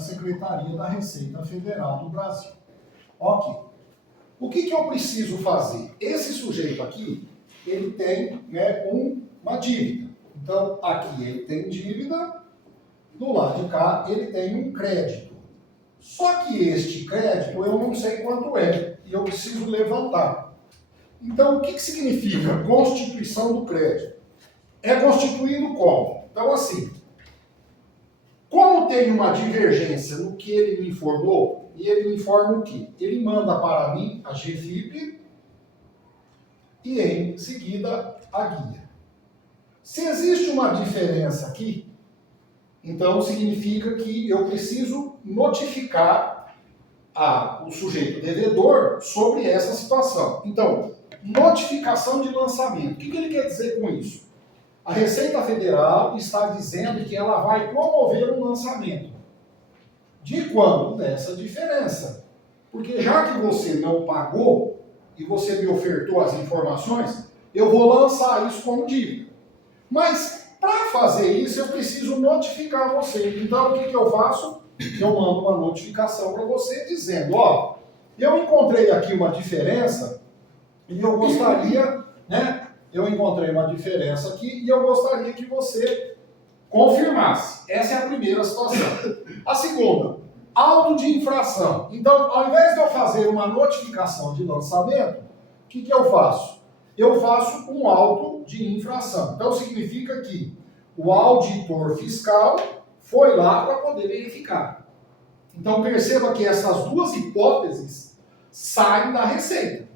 Secretaria da Receita Federal do Brasil. Ok. O que eu preciso fazer? Esse sujeito aqui, ele tem, né, uma dívida. Então, aqui ele tem dívida, do lado de cá ele tem um crédito. Só que este crédito eu não sei quanto é, e eu preciso levantar. Então, o que significa constituição do crédito? É constituído como? Então, assim, como tem uma divergência no que ele me informou, e ele me informa o quê? Ele manda para mim a GFIP e, em seguida, a guia. Se existe uma diferença aqui, então significa que eu preciso notificar o sujeito devedor sobre essa situação. Então, notificação de lançamento. O que ele quer dizer com isso? A Receita Federal está dizendo que ela vai promover um lançamento. De quanto? Dessa diferença. Porque já que você não pagou e você me ofertou as informações, eu vou lançar isso como dívida. Mas, para fazer isso, eu preciso notificar você. Então, o que eu faço? Eu mando uma notificação para você dizendo, ó, eu encontrei aqui uma diferença e eu gostaria, né? Eu encontrei uma diferença aqui e eu gostaria que você confirmasse. Essa é a primeira situação. A segunda, auto de infração. Então, ao invés de eu fazer uma notificação de lançamento, o que eu faço? Eu faço um auto de infração. Então, significa que o auditor fiscal foi lá para poder verificar. Então, perceba que essas duas hipóteses saem da Receita.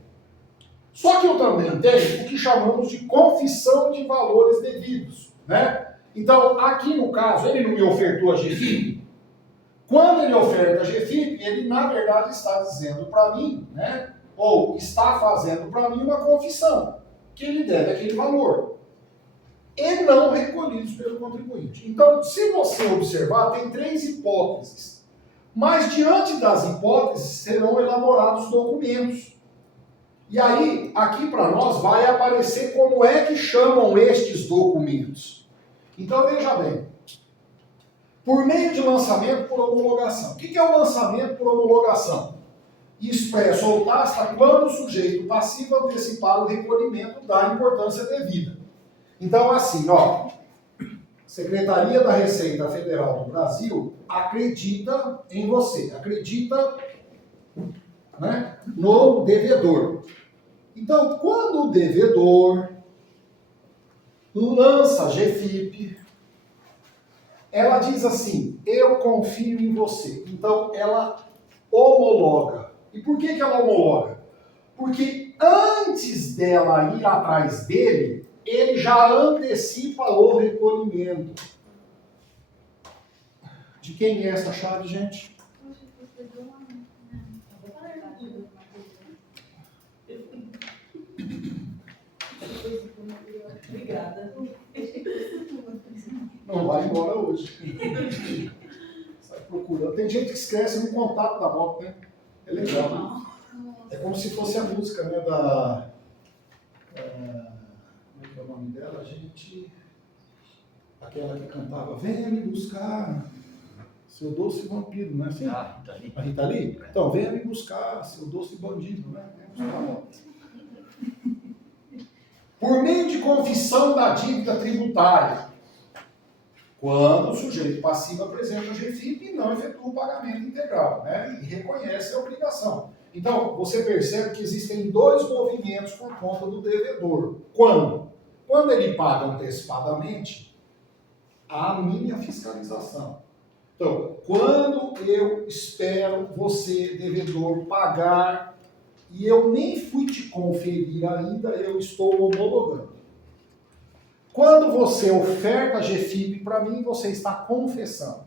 Só que eu também tenho o que chamamos de confissão de valores devidos, né? Então, aqui no caso, ele não me ofertou a GFIP. Quando ele oferta a GFIP, ele na verdade está dizendo para mim, né? Ou está fazendo para mim uma confissão, que ele deve aquele valor. E não recolhidos pelo contribuinte. Então, se você observar, tem três hipóteses. Mas diante das hipóteses serão elaborados documentos. E aí, aqui para nós, vai aparecer como é que chamam estes documentos. Então, veja bem. Por meio de lançamento por homologação. O que é o lançamento por homologação? Expresso ou taxa quando o sujeito passivo antecipar o recolhimento da importância devida. Então, assim, ó, Secretaria da Receita Federal do Brasil acredita em você, acredita, né, no devedor. Então, quando o devedor lança a GFIP, ela diz assim, eu confio em você. Então, ela homologa. E por que ela homologa? Porque antes dela ir atrás dele, ele já antecipa o recolhimento. De quem é essa chave, gente? Obrigada. Não vai embora hoje. Sai procurando. Tem gente que esquece no contato da moto, né? É legal, né? É como se fosse a música, né, da... como é que é o nome dela, gente? Aquela que cantava, venha me buscar, seu doce vampiro, né? Assim? Ah, Rita Lee. A Rita Lee? Então, venha me buscar, seu doce bandido, né? Venha buscar a moto. Por meio de confissão da dívida tributária, quando o sujeito passivo apresenta o GFIP e não efetua o pagamento integral, né? E reconhece a obrigação. Então, você percebe que existem dois movimentos por conta do devedor. Quando? Quando ele paga antecipadamente, há a minha fiscalização. Então, quando eu espero você, devedor, pagar e eu nem fui te conferir ainda, eu estou homologando. Quando você oferta a GFIP para mim, você está confessando.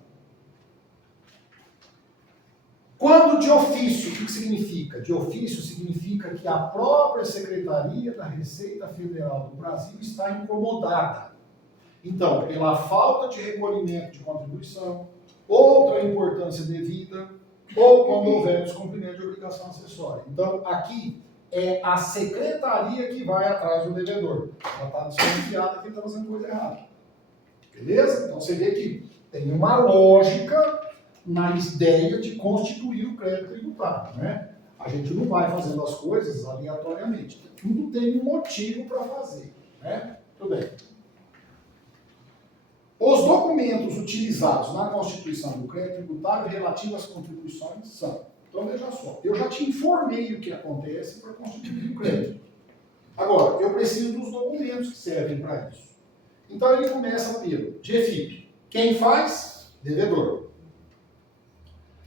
Quando de ofício, o que significa? De ofício significa que a própria Secretaria da Receita Federal do Brasil está incomodada. Então, pela falta de recolhimento de contribuição, outra importância devida, ou quando houver descumprimento de obrigação acessória. Então, aqui é a secretaria que vai atrás do devedor. Ela está desconfiada que ele está fazendo coisa errada. Beleza? Então, você vê que tem uma lógica na ideia de constituir o crédito tributário, né? A gente não vai fazendo as coisas aleatoriamente. Tudo tem um motivo para fazer, né? Tudo bem. Os documentos utilizados na constituição do crédito tributário relativos às contribuições são. Então, veja só, eu já te informei o que acontece para constituir o crédito. Agora, eu preciso dos documentos que servem para isso. Então, ele começa pelo GFIP. Quem faz? Devedor.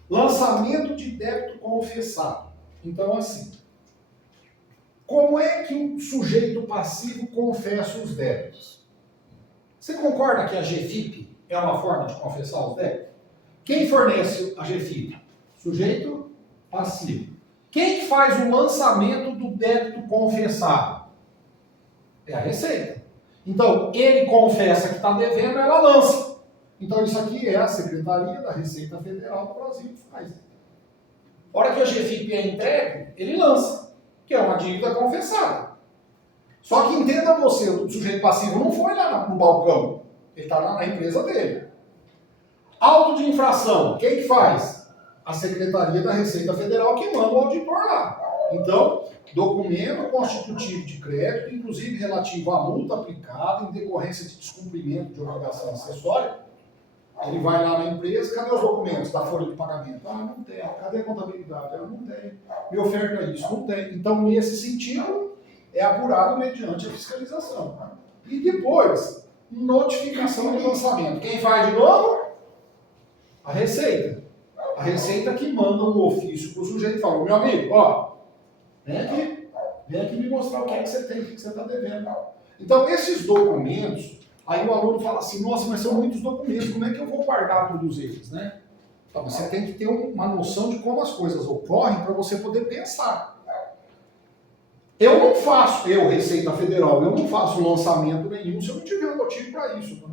Lançamento de débito confessado. Então, assim, como é que o sujeito passivo confessa os débitos? Você concorda que a GFIP é uma forma de confessar os débitos? Quem fornece a GFIP? Sujeito passivo. Quem que faz o lançamento do débito confessado? É a Receita. Então, ele confessa que está devendo, ela lança. Então, isso aqui é a Secretaria da Receita Federal do Brasil que faz. A hora que a GFIP é entregue, ele lança, que é uma dívida confessada. Só que entenda você, o sujeito passivo não foi lá no balcão, ele está na empresa dele. Auto de infração, quem que faz? A Secretaria da Receita Federal que manda o auditor lá. Então, documento constitutivo de crédito, inclusive relativo à multa aplicada em decorrência de descumprimento de obrigação acessória, ele vai lá na empresa, cadê os documentos da folha de pagamento? Ah, não tem. Cadê a contabilidade? Ah, não tem. Me oferta isso? Não tem. Então, nesse sentido, é apurado mediante a fiscalização. E depois, notificação de lançamento. Quem faz de novo? A Receita. A Receita que manda um ofício para o sujeito e fala, meu amigo, ó, vem aqui me mostrar o que é que você tem, o que você está devendo. Então, esses documentos, aí o aluno fala assim, nossa, mas são muitos documentos, como é que eu vou guardar todos eles, né? Então, você tem que ter uma noção de como as coisas ocorrem para você poder pensar. Eu não faço, Receita Federal, eu não faço lançamento nenhum se eu não tiver um motivo para isso. Não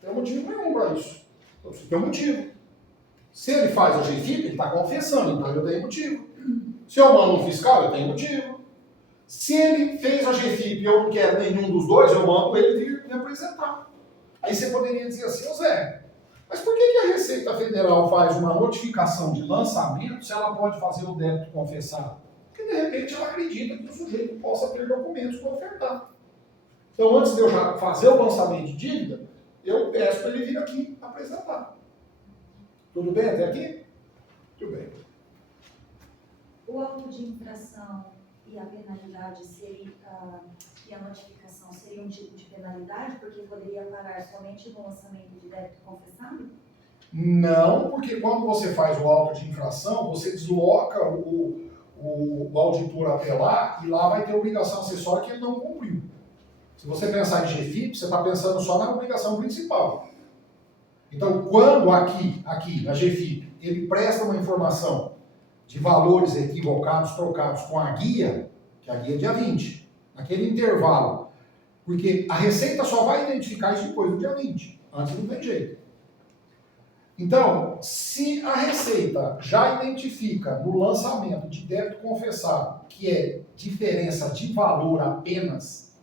tem motivo nenhum para isso. Então, você tem um motivo. Se ele faz a GFIP, ele está confessando, então eu tenho motivo. Se eu mando um fiscal, eu tenho motivo. Se ele fez a GFIP e eu não quero nenhum dos dois, eu mando ele vir me apresentar. Aí você poderia dizer assim, ô Zé, mas por que a Receita Federal faz uma notificação de lançamento se ela pode fazer o débito confessado? Porque de repente ela acredita que o sujeito possa ter documentos para ofertar. Então antes de eu já fazer o lançamento de dívida, eu peço para ele vir aqui apresentar. Tudo bem até aqui? Tudo bem. O auto de infração e a penalidade e a notificação seria um tipo de penalidade, porque poderia parar somente no lançamento de débito confessado? Não, porque quando você faz o auto de infração, você desloca o auditor até lá e lá vai ter obrigação acessória que ele não cumpriu. Se você pensar em GFIP, você está pensando só na obrigação principal. Então, quando aqui, na GFIP, ele presta uma informação de valores equivocados, trocados com a guia, que a guia é dia 20, naquele intervalo, porque a Receita só vai identificar isso depois do dia 20, antes não tem jeito. Então, se a Receita já identifica no lançamento de débito confessado que é diferença de valor apenas,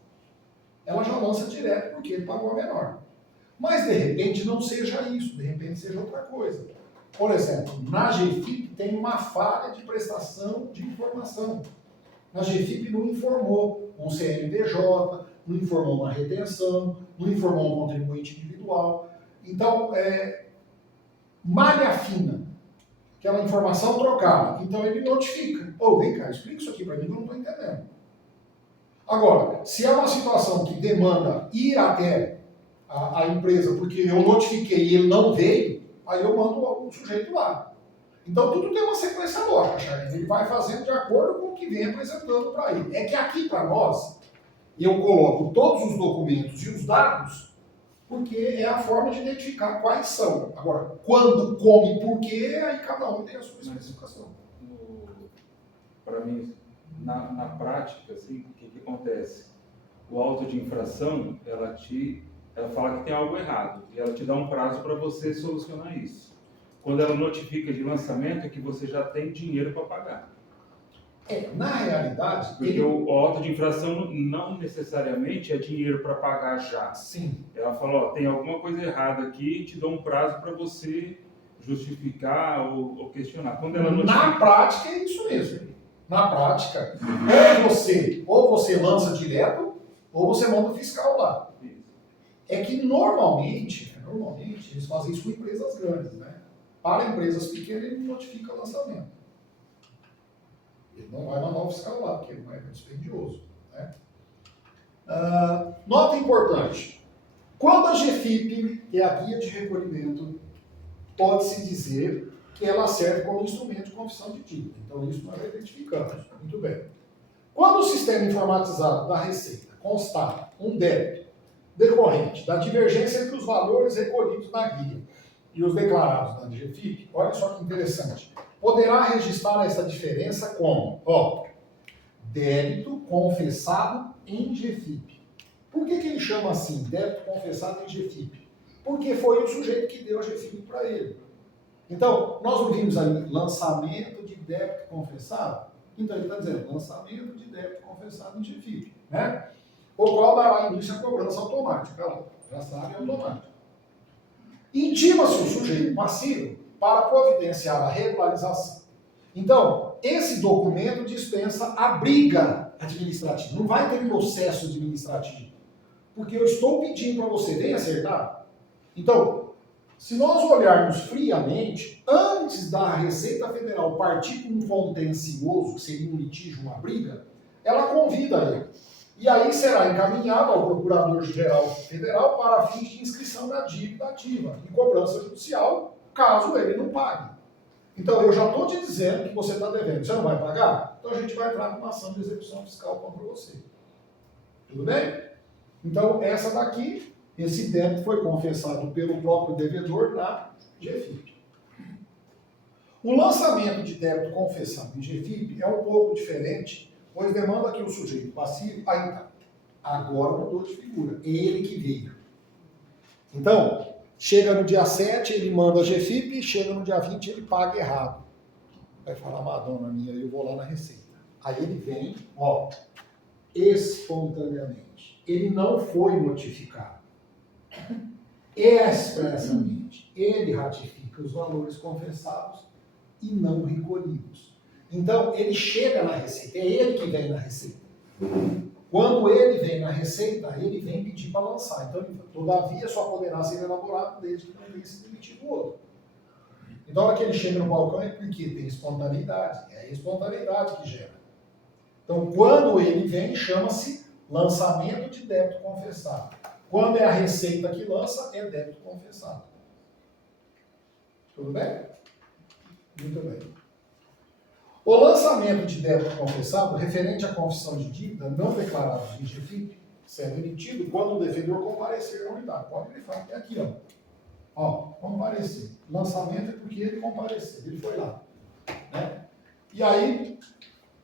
ela já lança direto porque ele pagou a menor. Mas, de repente, não seja isso, de repente seja outra coisa. Por exemplo, na GFIP tem uma falha de prestação de informação. Na GFIP não informou um CNPJ, não informou uma retenção, não informou um contribuinte individual. Então, malha fina, aquela informação trocada. Então, ele notifica. Vem cá, explica isso aqui para mim que eu não estou entendendo. Agora, se é uma situação que demanda ir até a empresa porque eu notifiquei e ele não veio, aí eu mando o sujeito lá. Então tudo tem uma sequência lógica, Charles. Ele vai fazendo de acordo com o que vem apresentando para ele. É que aqui para nós, eu coloco todos os documentos e os dados, porque é a forma de identificar quais são. Agora, quando, como e por quê, aí cada um tem a sua especificação. Para mim, na prática, assim, o que acontece? O auto de infração, ela fala que tem algo errado e ela te dá um prazo para você solucionar isso. Quando ela notifica de lançamento, é que você já tem dinheiro para pagar. Na realidade... Porque o auto de infração não necessariamente é dinheiro para pagar já. Sim. Ela fala, tem alguma coisa errada aqui, te dá um prazo para você justificar ou questionar. Quando ela notifica... Na prática é isso mesmo. Na prática, ou você lança direto, ou você manda o fiscal lá. É que normalmente eles fazem isso com empresas grandes, né? Para empresas pequenas, ele não notifica lançamento. Ele não vai mandar o fiscal lá, porque não é dispendioso, né? Nota importante. Quando a GFIP é a guia de recolhimento, pode-se dizer que ela serve como instrumento de confissão de dívida. Então, isso nós já identificamos. Muito bem. Quando o sistema informatizado da Receita constata um débito decorrente da divergência entre os valores recolhidos na guia e os declarados na GFIP, olha só que interessante, poderá registrar essa diferença como, débito confessado em GFIP. Por que ele chama assim, débito confessado em GFIP? Porque foi o sujeito que deu a GFIP para ele. Então, nós não vimos ali lançamento de débito confessado? Então, ele está dizendo lançamento de débito confessado em GFIP, né? O qual dará início à cobrança automática. Já sabe, é automático. Intima-se o sujeito passivo para providenciar a regularização. Então, esse documento dispensa a briga administrativa. Não vai ter processo administrativo. Porque eu estou pedindo para você, vem acertar. Então, se nós olharmos friamente, antes da Receita Federal partir para um contencioso, que seria um litígio, uma briga, ela convida ele. E aí será encaminhado ao Procurador-Geral Federal para fins de inscrição na dívida ativa e cobrança judicial, caso ele não pague. Então, eu já estou te dizendo que você está devendo. Você não vai pagar? Então, a gente vai entrar com uma ação de execução fiscal contra você. Tudo bem? Então, essa daqui, esse débito foi confessado pelo próprio devedor na GFIP. O lançamento de débito confessado em GFIP é um pouco diferente, pois demanda que o sujeito passivo... Aí tá. Agora mudou de figura. Ele que veio. Então, chega no dia 7, ele manda a GFIP, chega no dia 20, ele paga errado. Vai falar, Madonna minha, eu vou lá na Receita. Aí ele vem, espontaneamente. Ele não foi notificado. Expressamente. Ele ratifica os valores confessados e não recolhidos. Então, ele chega na Receita, é ele que vem na Receita. Quando ele vem na Receita, ele vem pedir para lançar. Então, todavia, só poderá ser elaborado desde que não tenha sido emitido o outro. Então, a hora que ele chega no balcão, é porque tem espontaneidade. É a espontaneidade que gera. Então, quando ele vem, chama-se lançamento de débito confessado. Quando é a Receita que lança, é débito confessado. Tudo bem? Muito bem. O lançamento de débito confessado, referente à confissão de dívida não declarada em GFIP, será emitido quando o devedor comparecer na unidade. Pode grifar, é aqui, comparecer. Lançamento é porque ele compareceu, ele foi lá. Né? E aí,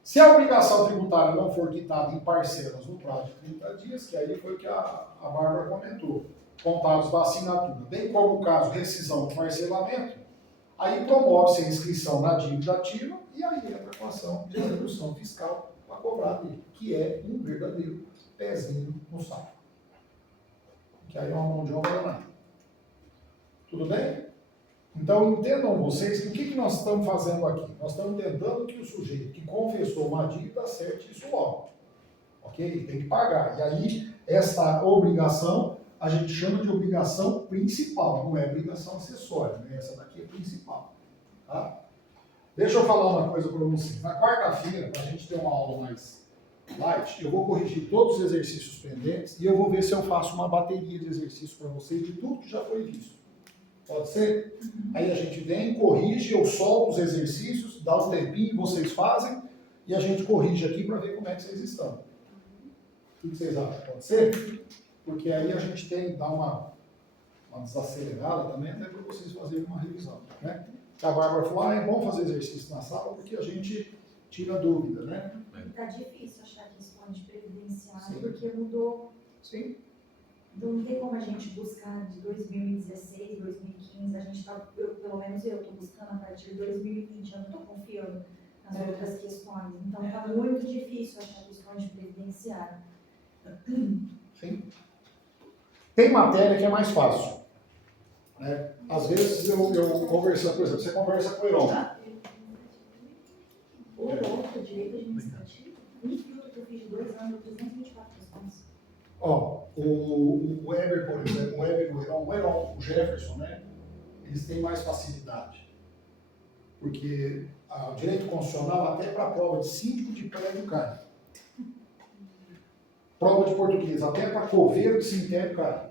se a obrigação tributária não for quitada em parcelas no prazo de 30 dias, que aí foi o que a Bárbara comentou, contados da assinatura, bem como o caso rescisão do parcelamento, aí promove-se a inscrição na dívida ativa e aí entra com a ação de execução fiscal para cobrar dele, que é um verdadeiro pezinho no saco. Que aí é uma mão de obra danada. Tudo bem? Então entendam vocês que o que nós estamos fazendo aqui? Nós estamos tentando que o sujeito que confessou uma dívida acerte isso logo. Ok? Ele tem que pagar. E aí, essa obrigação a gente chama de obrigação principal, não é obrigação acessória, né? Essa daqui é principal. Tá? Deixa eu falar uma coisa para vocês. Na quarta-feira, para a gente ter uma aula mais light, eu vou corrigir todos os exercícios pendentes e eu vou ver se eu faço uma bateria de exercícios para vocês de tudo que já foi visto. Pode ser? Aí a gente vem, corrige, eu solto os exercícios, dá um tempinho, vocês fazem e a gente corrige aqui para ver como é que vocês estão. O que vocês acham? Pode ser? Porque aí a gente tem que dar uma desacelerada também, até para vocês fazerem uma revisão. Né? A Bárbara falou, é bom fazer exercício na sala porque a gente tira dúvida, né? Está difícil achar questões previdenciárias, Sim. porque mudou. Sim. Não tem como a gente buscar de 2016, 2015, a gente está, pelo menos eu estou buscando a partir de 2020, eu não estou confiando nas outras questões. Então está muito difícil achar questões de previdenciário. Sim. Tem matéria que é mais fácil. Né? Às vezes eu conversando, por exemplo, você conversa com o Heron. O outro direito administrativo, um filtro que eu fiz de 2 anos, 324 questões. Ó, o Weber, por exemplo, o Weber, o Heron, o Jefferson, né? Eles têm mais facilidade. Porque o direito constitucional, até para a prova de síndico de prédio cai. Prova de português, até para coveiro de cemitério cai.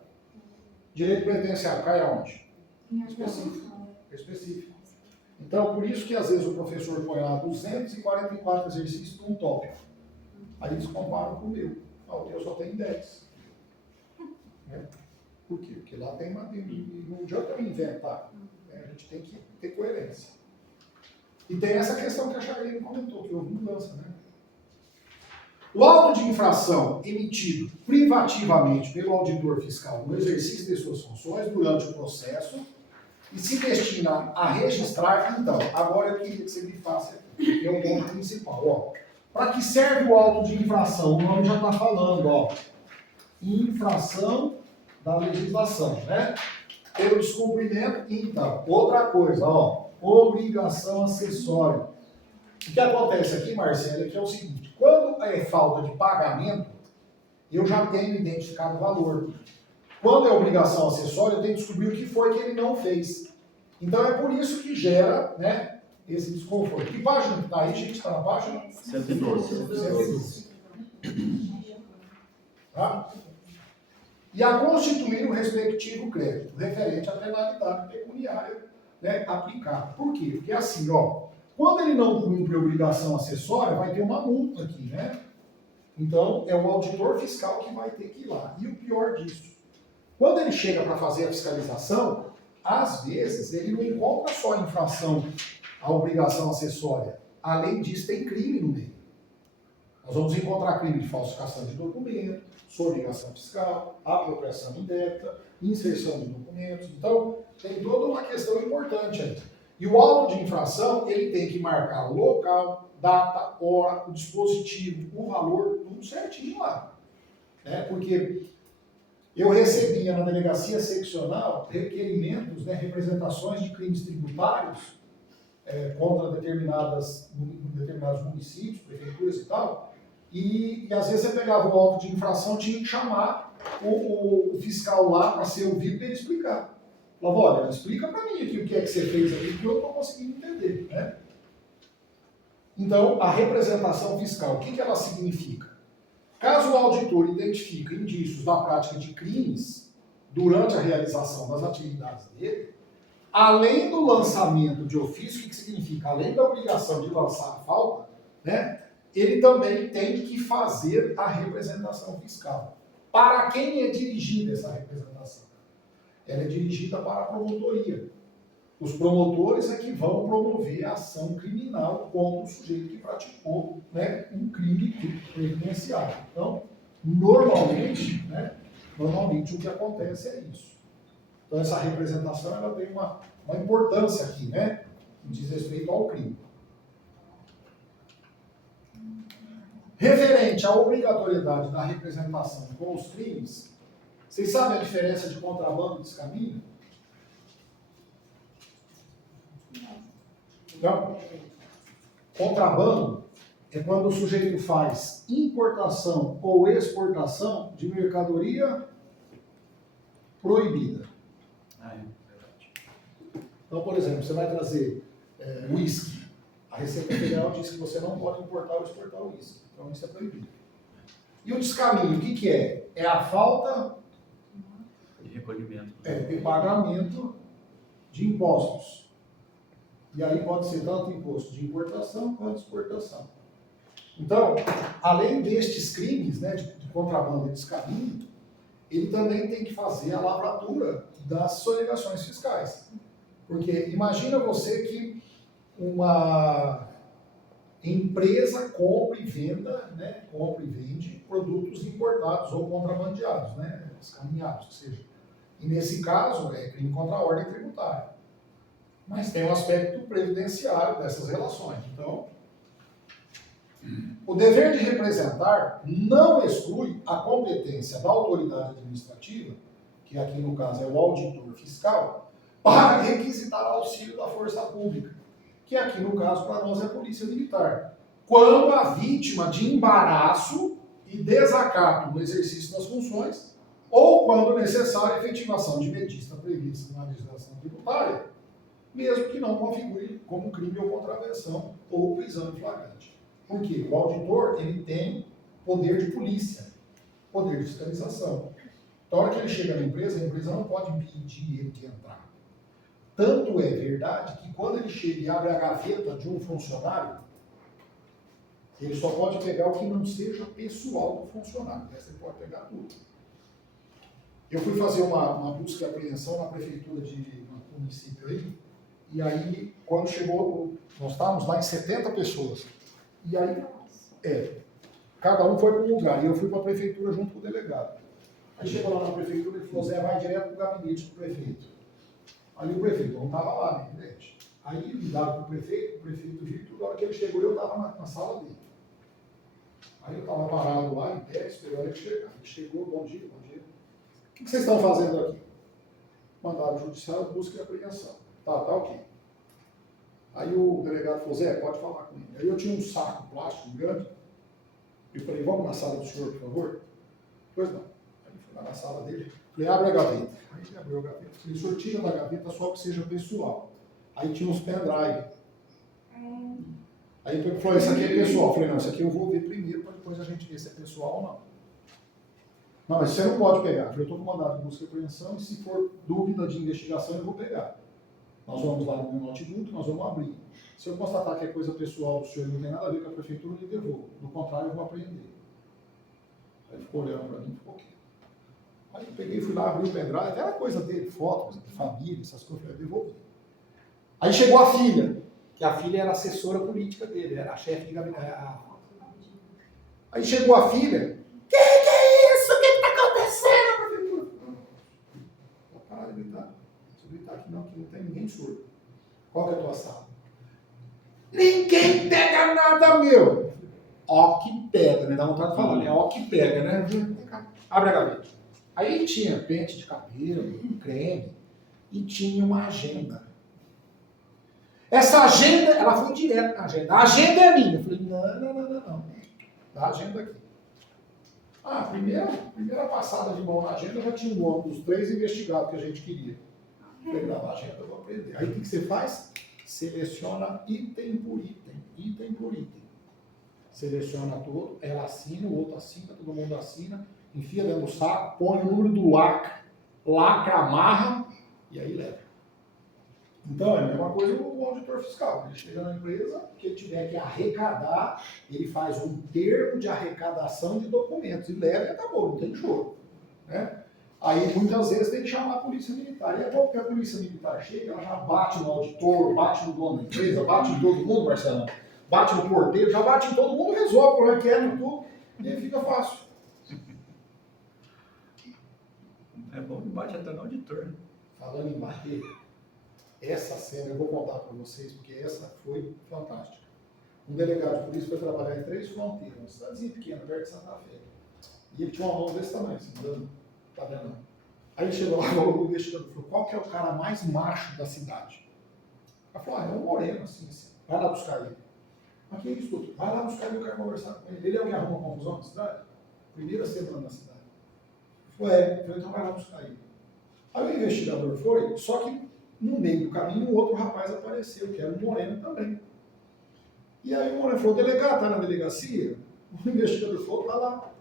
Direito previdenciário cai aonde? Específico. Então, por isso que às vezes o professor põe lá 244 exercícios num tópico. Aí eles comparam com o meu. O teu só tem 10. Né? Por quê? Porque lá tem não adianta eu inventar. Né? A gente tem que ter coerência. E tem essa questão que a Charlene comentou, que houve mudança, né? O auto de infração emitido privativamente pelo auditor fiscal no exercício de suas funções durante o processo e se destina a registrar, então, agora eu queria que você me faça, que é o ponto principal, para que serve o auto de infração? O nome já está falando, ó, infração da legislação, né? Pelo descumprimento, então, outra coisa, ó, obrigação acessória. O que acontece aqui, Marcelo, é que é o seguinte, quando é falta de pagamento, eu já tenho identificado o valor. Quando é obrigação acessória, eu tenho que descobrir o que foi que ele não fez. Então é por isso que gera, né, esse desconforto. Que página que está aí, gente? Está na página? 112. Tá? E a constituir o respectivo crédito, referente à penalidade pecuniária, né, aplicada. Por quê? Porque assim, ó, quando ele não cumpre a obrigação acessória, vai ter uma multa aqui, né? Então, é o auditor fiscal que vai ter que ir lá. E o pior disso, quando ele chega para fazer a fiscalização, às vezes ele não encontra só a infração à obrigação acessória. Além disso, tem crime no meio. Nós vamos encontrar crime de falsificação de documento, sonegação fiscal, apropriação indébita, inserção de documentos. Então, tem toda uma questão importante aí. E o auto de infração, ele tem que marcar o local, data, hora, o dispositivo, o valor, tudo certinho lá. Né? Porque eu recebia na delegacia seccional requerimentos, né, representações de crimes tributários contra determinados municípios, prefeituras e tal, e às vezes você pegava o auto de infração, tinha que chamar o fiscal lá para ser ouvido para ele explicar. Falava, olha, explica para mim aqui o que é que você fez aqui, porque eu não estou conseguindo entender. Né? Então, a representação fiscal, o que ela significa? Caso o auditor identifique indícios da prática de crimes durante a realização das atividades dele, além do lançamento de ofício, o que significa? Além da obrigação de lançar a falta, né, ele também tem que fazer a representação fiscal. Para quem é dirigida essa representação? Ela é dirigida para a promotoria. Os promotores é que vão promover a ação criminal contra o sujeito que praticou, né, um crime previdenciário. Então, normalmente o que acontece é isso. Então, essa representação ela tem uma importância aqui, né, que diz respeito ao crime. Referente à obrigatoriedade da representação com os crimes, vocês sabem a diferença de contrabando e descaminho? Então, contrabando é quando o sujeito faz importação ou exportação de mercadoria proibida. Então, por exemplo, você vai trazer uísque. A Receita Federal diz que você não pode importar ou exportar uísque. Então, isso é proibido. E o descaminho, o que é? É a falta de recolhimento. De pagamento de impostos. E aí pode ser tanto imposto de importação quanto de exportação. Então, além destes crimes, né, de contrabando e descaminho, ele também tem que fazer a lavratura das sonegações fiscais. Porque imagina você que uma empresa compra e vende produtos importados ou contrabandeados, né, descaminhados, que seja. E nesse caso é crime contra a ordem tributária. Mas tem um aspecto previdenciário dessas relações. Então, o dever de representar não exclui a competência da autoridade administrativa, que aqui no caso é o auditor fiscal, para requisitar auxílio da força pública, que aqui no caso para nós é a polícia militar. Quando a vítima de embaraço e desacato no exercício das funções, ou quando necessária a efetivação de medida prevista na legislação tributária, mesmo que não configure como crime ou contravenção ou prisão em flagrante. Porque o auditor ele tem poder de polícia, poder de fiscalização. Então, a hora que ele chega na empresa, a empresa não pode impedir ele de entrar. Tanto é verdade que quando ele chega e abre a gaveta de um funcionário, ele só pode pegar o que não seja pessoal do funcionário. Essa ele pode pegar tudo. Eu fui fazer uma busca e apreensão na prefeitura de um município aí, e aí, quando chegou, nós estávamos lá em 70 pessoas. E aí, cada um foi para um lugar, e eu fui para a prefeitura junto com o delegado. Aí chegou lá na prefeitura e falou, Zé, vai direto para o gabinete do prefeito. Aí o prefeito não estava lá, né, evidente. Aí ligaram para o prefeito viu e tudo, a hora que ele chegou, eu estava na sala dele. Aí eu estava parado lá, em pé, esperando ele chegar. Ele chegou, bom dia, bom dia. O que vocês estão fazendo aqui? Mandaram judiciário, busca e apreensão. Tá, ok. Aí o delegado falou, Zé, pode falar comigo. Aí eu tinha um saco plástico grande. Eu falei, vamos na sala do senhor, por favor? Pois não. Aí eu fui lá na sala dele. Falei, abre a gaveta. Aí ele abriu a gaveta. Falei, o senhor tira da gaveta só que seja pessoal. Aí tinha uns pendrive. Aí ele falou, isso aqui é pessoal. Eu falei, não, isso aqui eu vou ver primeiro para depois a gente ver se é pessoal ou não. Não, mas você não pode pegar. Eu falei, eu estou com mandado de busca e apreensão e se for dúvida de investigação eu vou pegar. Nós vamos lá no meu notebook, nós vamos abrir. Se eu constatar que é coisa pessoal do senhor e não tem nada a ver com a prefeitura, eu lhe devolvo. Do contrário, eu vou apreender. Aí ele ficou olhando para mim e ficou quieto. Aí eu peguei, fui lá, abri o pendrive, era coisa dele, fotos de família, essas coisas, eu falei, devolvi. Aí chegou a filha, que a filha era assessora política dele, era a chefe de gabinete. Aí chegou a filha, que é isso? O que está acontecendo? Vou parar de gritar. Se eu gritar aqui não tem ninguém surdo. Qual que é a tua sala? Ninguém pega nada, meu. Ó que pega, né? Dá vontade de falar, né? Ó que pega, né? Abre a gaveta. Aí tinha pente de cabelo, creme, e tinha uma agenda. Essa agenda, ela foi direto na agenda. A agenda é minha. Eu falei, não. Dá a agenda aqui. Ah, primeira passada de mão na agenda já tinha o nome dos 3 investigados que a gente queria. Eu falei, não, a agenda eu vou aprender. Aí o que você faz? Seleciona item por item. Seleciona tudo, ela assina, o outro assina, todo mundo assina, enfia dentro do saco, põe o número do lacra, amarra e aí leva. Então é a mesma coisa o auditor fiscal. Ele chega na empresa, que ele tiver que arrecadar, ele faz um termo de arrecadação de documentos e leva e acabou, não tem choro. Né? Aí muitas vezes tem que chamar a polícia militar. E é bom que a polícia militar chega, ela já bate no auditor, bate no dono da empresa, bate em todo mundo, Marcelo. Bate no porteiro, já bate em todo mundo, resolve o requer tudo, e aí fica fácil. É bom que bate até no auditor. Né? Falando em bater, essa cena eu vou contar para vocês, porque essa foi fantástica. Um delegado de polícia foi trabalhar em 3 fronteiras, uma cidadezinha pequena, perto de Santa Fé. E ele tinha uma mão desse tamanho, assim, dando, tá vendo? Aí ele chegou lá, o investigador falou, qual que é o cara mais macho da cidade? Ela falou, é um moreno, assim, vai lá buscar ele. Mas que é isso, doutor? Vai lá buscar ele, eu quero conversar com ele. Ele é o que arruma confusão na cidade? Primeira semana na cidade. Eu falei, então vai lá buscar ele. Aí o investigador foi, só que no meio do caminho um outro rapaz apareceu, que era um moreno também. E aí o moreno falou, delegado, tá na delegacia? O investigador falou, tá lá.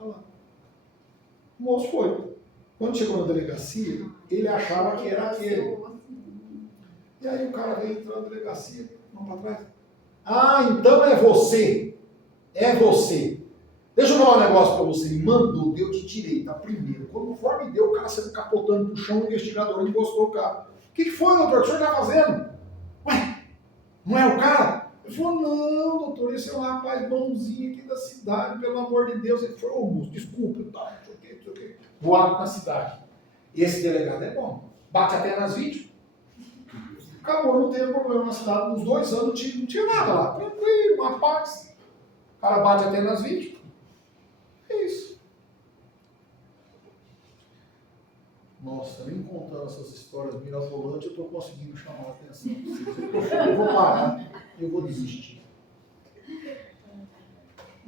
O moço foi. Quando chegou na delegacia, ele achava que era aquele. E aí o cara veio entrar na delegacia, vamos para trás. Ah, então é você. É você. Deixa eu falar um negócio para você. Ele mandou, deu de direita primeiro. Conforme deu, o cara saiu capotando pro chão, o investigador encostou o carro. O que foi, doutor? O que o senhor está fazendo? Ué, não é o cara? Ele falou, não, doutor, esse é um rapaz bonzinho aqui da cidade, pelo amor de Deus. Ele falou, ô moço, desculpa, tá, não sei o que. Voado na cidade. Esse delegado é bom. Bate até nas vítimas. Acabou, não teve problema na cidade. Uns 2 anos não tinha nada lá. Tranquilo, uma paz. O cara bate até nas vítimas. É isso. Nossa, nem contando essas histórias mirabolantes, eu estou conseguindo chamar a atenção. Eu vou parar e eu vou desistir.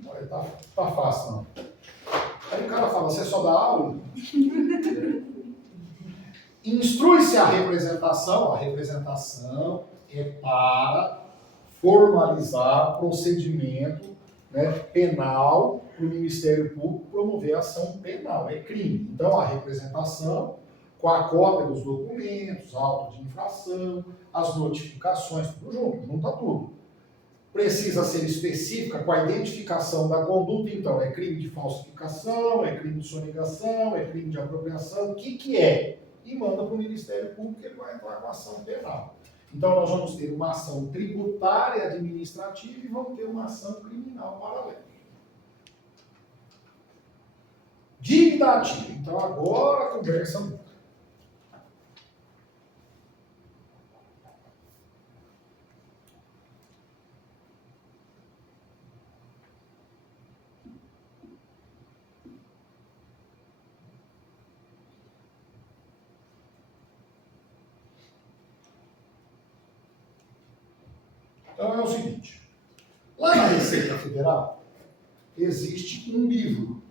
Olha, tá fácil, não. Aí o cara fala, você só dá aula? Instrui-se a representação é para formalizar procedimento, né, penal para o Ministério Público promover ação penal, é crime. Então a representação, com a cópia dos documentos, auto de infração, as notificações, tudo junto, junta tudo. Precisa ser específica com a identificação da conduta, então é crime de falsificação, é crime de sonegação, é crime de apropriação, o que é? E manda para o Ministério Público, ele vai entrar com ação penal. Então nós vamos ter uma ação tributária, administrativa e vamos ter uma ação criminal paralela. Dívida ativa. Então agora a conversa muda. Então é o seguinte, lá na Receita Federal existe um livro.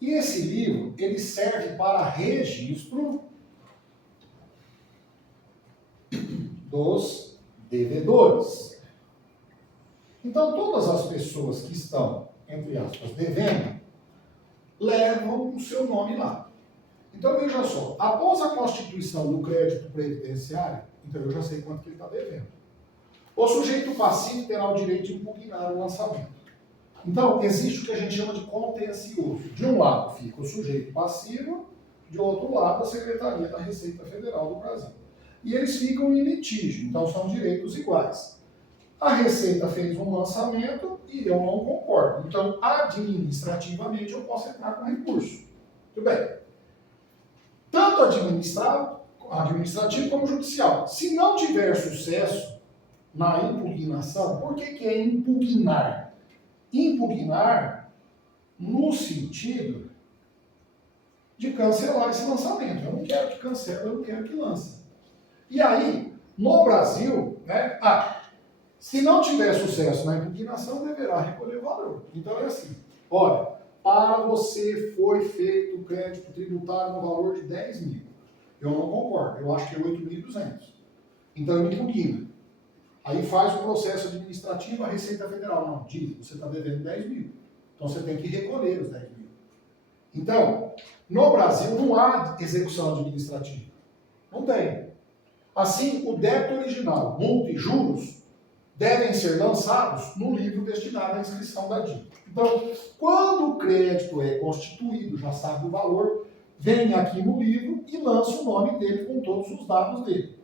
E esse livro, ele serve para registro dos devedores. Então todas as pessoas que estão, entre aspas, devendo, levam o seu nome lá. Então veja só, após a constituição do crédito previdenciário, então eu já sei quanto que ele está devendo. O sujeito passivo terá o direito de impugnar o lançamento. Então, existe o que a gente chama de contencioso. De um lado fica o sujeito passivo, de outro lado a Secretaria da Receita Federal do Brasil. E eles ficam em litígio, então são direitos iguais. A Receita fez um lançamento e eu não concordo. Então, administrativamente, eu posso entrar com recurso. Tudo bem. Tanto administrativo como judicial. Se não tiver sucesso na impugnação, por que é impugnar? Impugnar no sentido de cancelar esse lançamento. Eu não quero que cancele, eu não quero que lance. E aí, no Brasil, né, se não tiver sucesso na impugnação, deverá recolher o valor. Então é assim, olha, para você foi feito o crédito tributário no valor de 10 mil. Eu não concordo, eu acho que é 8.200. Então ele impugna. Aí faz o processo administrativo, a Receita Federal não diz, você está devendo 10 mil. Então você tem que recolher os 10 mil. Então, no Brasil não há execução administrativa. Não tem. Assim, o débito original, multa e juros, devem ser lançados no livro destinado à inscrição da dívida. Então, quando o crédito é constituído, já sabe o valor, vem aqui no livro e lança o nome dele com todos os dados dele.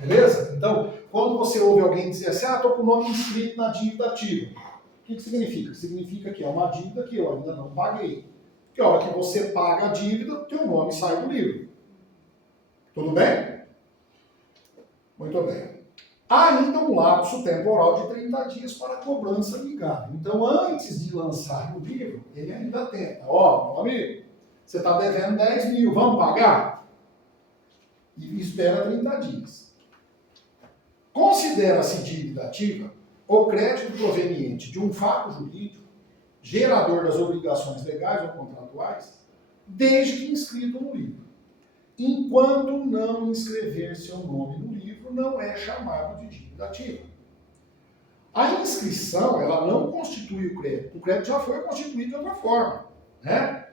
Beleza? Então, quando você ouve alguém dizer assim, estou com o nome inscrito na dívida ativa, o que significa? Significa que é uma dívida que eu ainda não paguei. Que a hora que você paga a dívida, teu nome sai do livro. Tudo bem? Muito bem. Há ainda um lapso temporal de 30 dias para a cobrança amigável. Então, antes de lançar o livro, ele ainda tenta. Meu amigo, você está devendo 10 mil, vamos pagar? E espera 30 dias. Considera-se dívida ativa o crédito proveniente de um fato jurídico, gerador das obrigações legais ou contratuais, desde que inscrito no livro. Enquanto não inscrever seu nome no livro, não é chamado de dívida ativa. A inscrição, ela não constitui o crédito. O crédito já foi constituído de outra forma, né?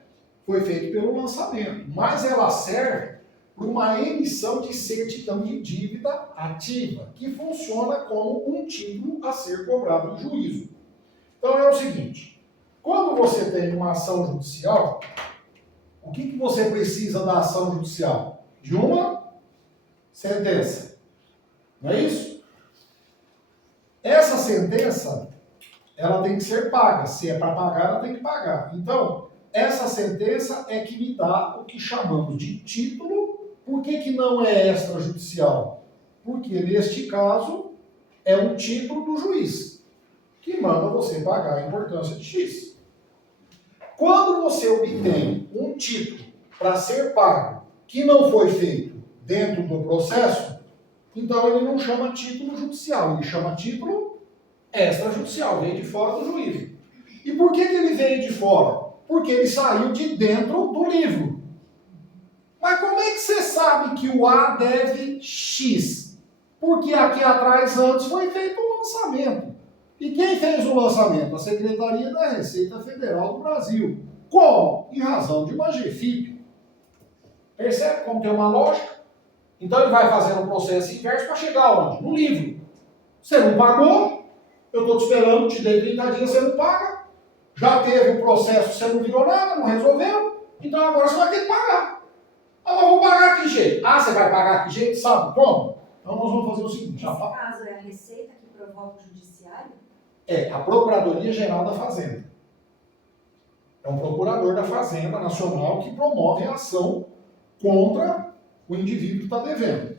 Foi feito pelo lançamento, mas ela serve para uma emissão de certidão de dívida ativa, que funciona como um título a ser cobrado em juízo. Então é o seguinte, quando você tem uma ação judicial, o que você precisa da ação judicial? De uma sentença. Não é isso? Essa sentença, ela tem que ser paga. Se é para pagar, ela tem que pagar. Então, essa sentença é que me dá o que chamamos de título. Por que não é extrajudicial? Porque, neste caso, é um título do juiz, que manda você pagar a importância de X. Quando você obtém um título para ser pago que não foi feito dentro do processo, então ele não chama título judicial, ele chama título extrajudicial, veio de fora do juízo. E por que ele veio de fora? Porque ele saiu de dentro do livro. Mas como é que você sabe que o A deve X? Porque aqui atrás, antes, foi feito o lançamento. E quem fez o lançamento? A Secretaria da Receita Federal do Brasil. Como? Em razão de uma GFIP. Percebe como tem uma lógica? Então ele vai fazendo o processo inverso para chegar onde? No livro. Você não pagou, eu estou te esperando, te dei 30 dias, você não paga. Já teve o processo, você não virou nada, não resolveu. Então agora você vai ter que pagar. Ah, mas eu vou pagar que jeito? Ah, você vai pagar que jeito? Sabe como? Então nós vamos fazer o seguinte. Nesse caso é a Receita que provoca o Judiciário? É a Procuradoria-Geral da Fazenda. É um procurador da Fazenda Nacional que promove a ação contra o indivíduo que está devendo.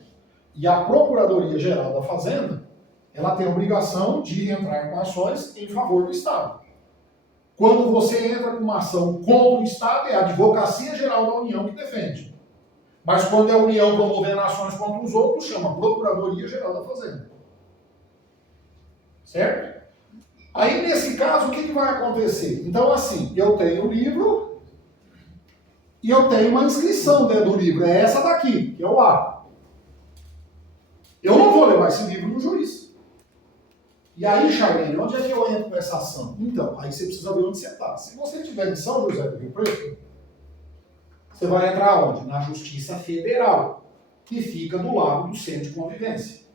E a Procuradoria-Geral da Fazenda, ela tem a obrigação de entrar com ações em favor do Estado. Quando você entra com uma ação contra o Estado, é a Advocacia Geral da União que defende. Mas quando é a União promovendo ações contra os outros, chama Procuradoria-Geral da Fazenda. Certo? Aí, nesse caso, o que vai acontecer? Então, assim, eu tenho o livro e eu tenho uma inscrição dentro do livro. É essa daqui, que é o A. Eu não vou levar esse livro no juiz. E aí, Charlene, onde é que eu entro com essa ação? Então, aí você precisa ver onde você está. Se você estiver em São José do Rio Preto, você vai entrar onde? Na Justiça Federal, que fica do lado do Centro de Convivência,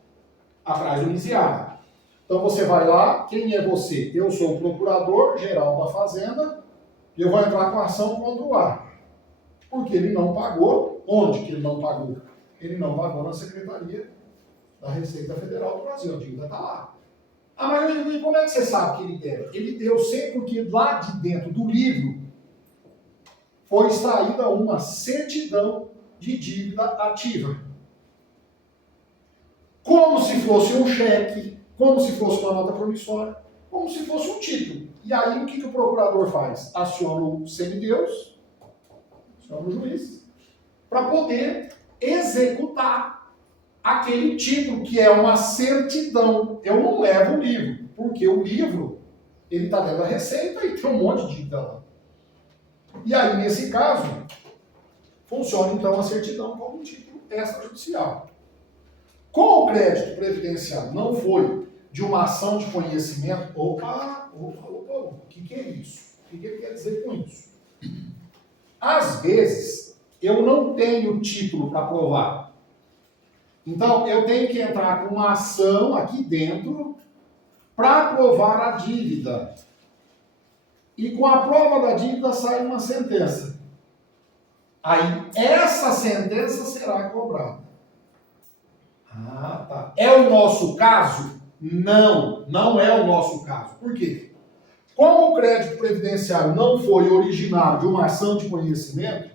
atrás do Lisiado. Então você vai lá, quem é você? Eu sou o Procurador-Geral da Fazenda e eu vou entrar com ação contra o A. Porque ele não pagou. Onde que ele não pagou? Ele não pagou na Secretaria da Receita Federal do Brasil. A dívida está lá. Ah, mas como é que você sabe que ele deve? Ele deu sem porque lá de dentro do livro foi extraída uma certidão de dívida ativa. Como se fosse um cheque, como se fosse uma nota promissória, como se fosse um título. E aí o que o procurador faz? Aciona o semideus, aciona o juiz, para poder executar aquele título que é uma certidão. Eu não levo o livro, porque o livro ele está dentro da Receita e tem um monte de dívida lá. E aí, nesse caso, funciona então a certidão como um título extrajudicial. Como o crédito previdenciário não foi de uma ação de conhecimento, o que é isso? O que ele quer dizer com isso? Às vezes, eu não tenho título para provar. Então, eu tenho que entrar com uma ação aqui dentro para provar a dívida. E com a prova da dívida sai uma sentença. Aí, essa sentença será cobrada. Ah, tá. É o nosso caso? Não, não é o nosso caso. Por quê? Como o crédito previdenciário não foi originário de uma ação de conhecimento,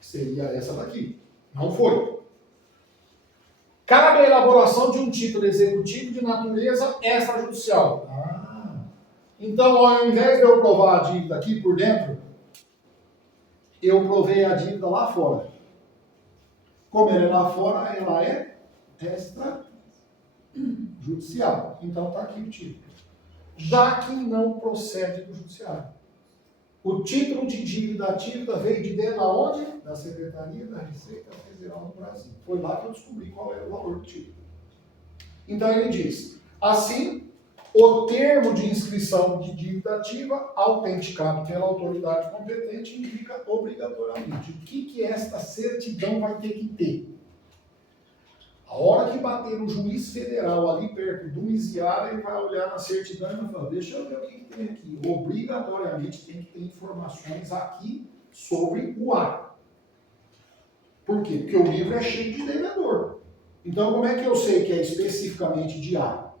seria essa daqui. Não foi. Cabe a elaboração de um título executivo de natureza extrajudicial. Então, ao invés de eu provar a dívida aqui por dentro, eu provei a dívida lá fora. Como ela é lá fora, ela é extrajudicial. Então está aqui o título. Já que não procede do judiciário. O título de dívida ativa veio de dentro aonde? Da Secretaria da Receita Federal do Brasil. Foi lá que eu descobri qual era o valor do título. Então ele diz, assim, o termo de inscrição de dívida ativa, autenticado pela autoridade competente, indica obrigatoriamente o que esta certidão vai ter que ter. A hora que bater o juiz federal ali perto do Misiara, ele vai olhar na certidão e vai falar, deixa eu ver o que tem aqui. Obrigatoriamente tem que ter informações aqui sobre o A. Por quê? Porque o livro é cheio de devedor. Então, como é que eu sei que é especificamente de A?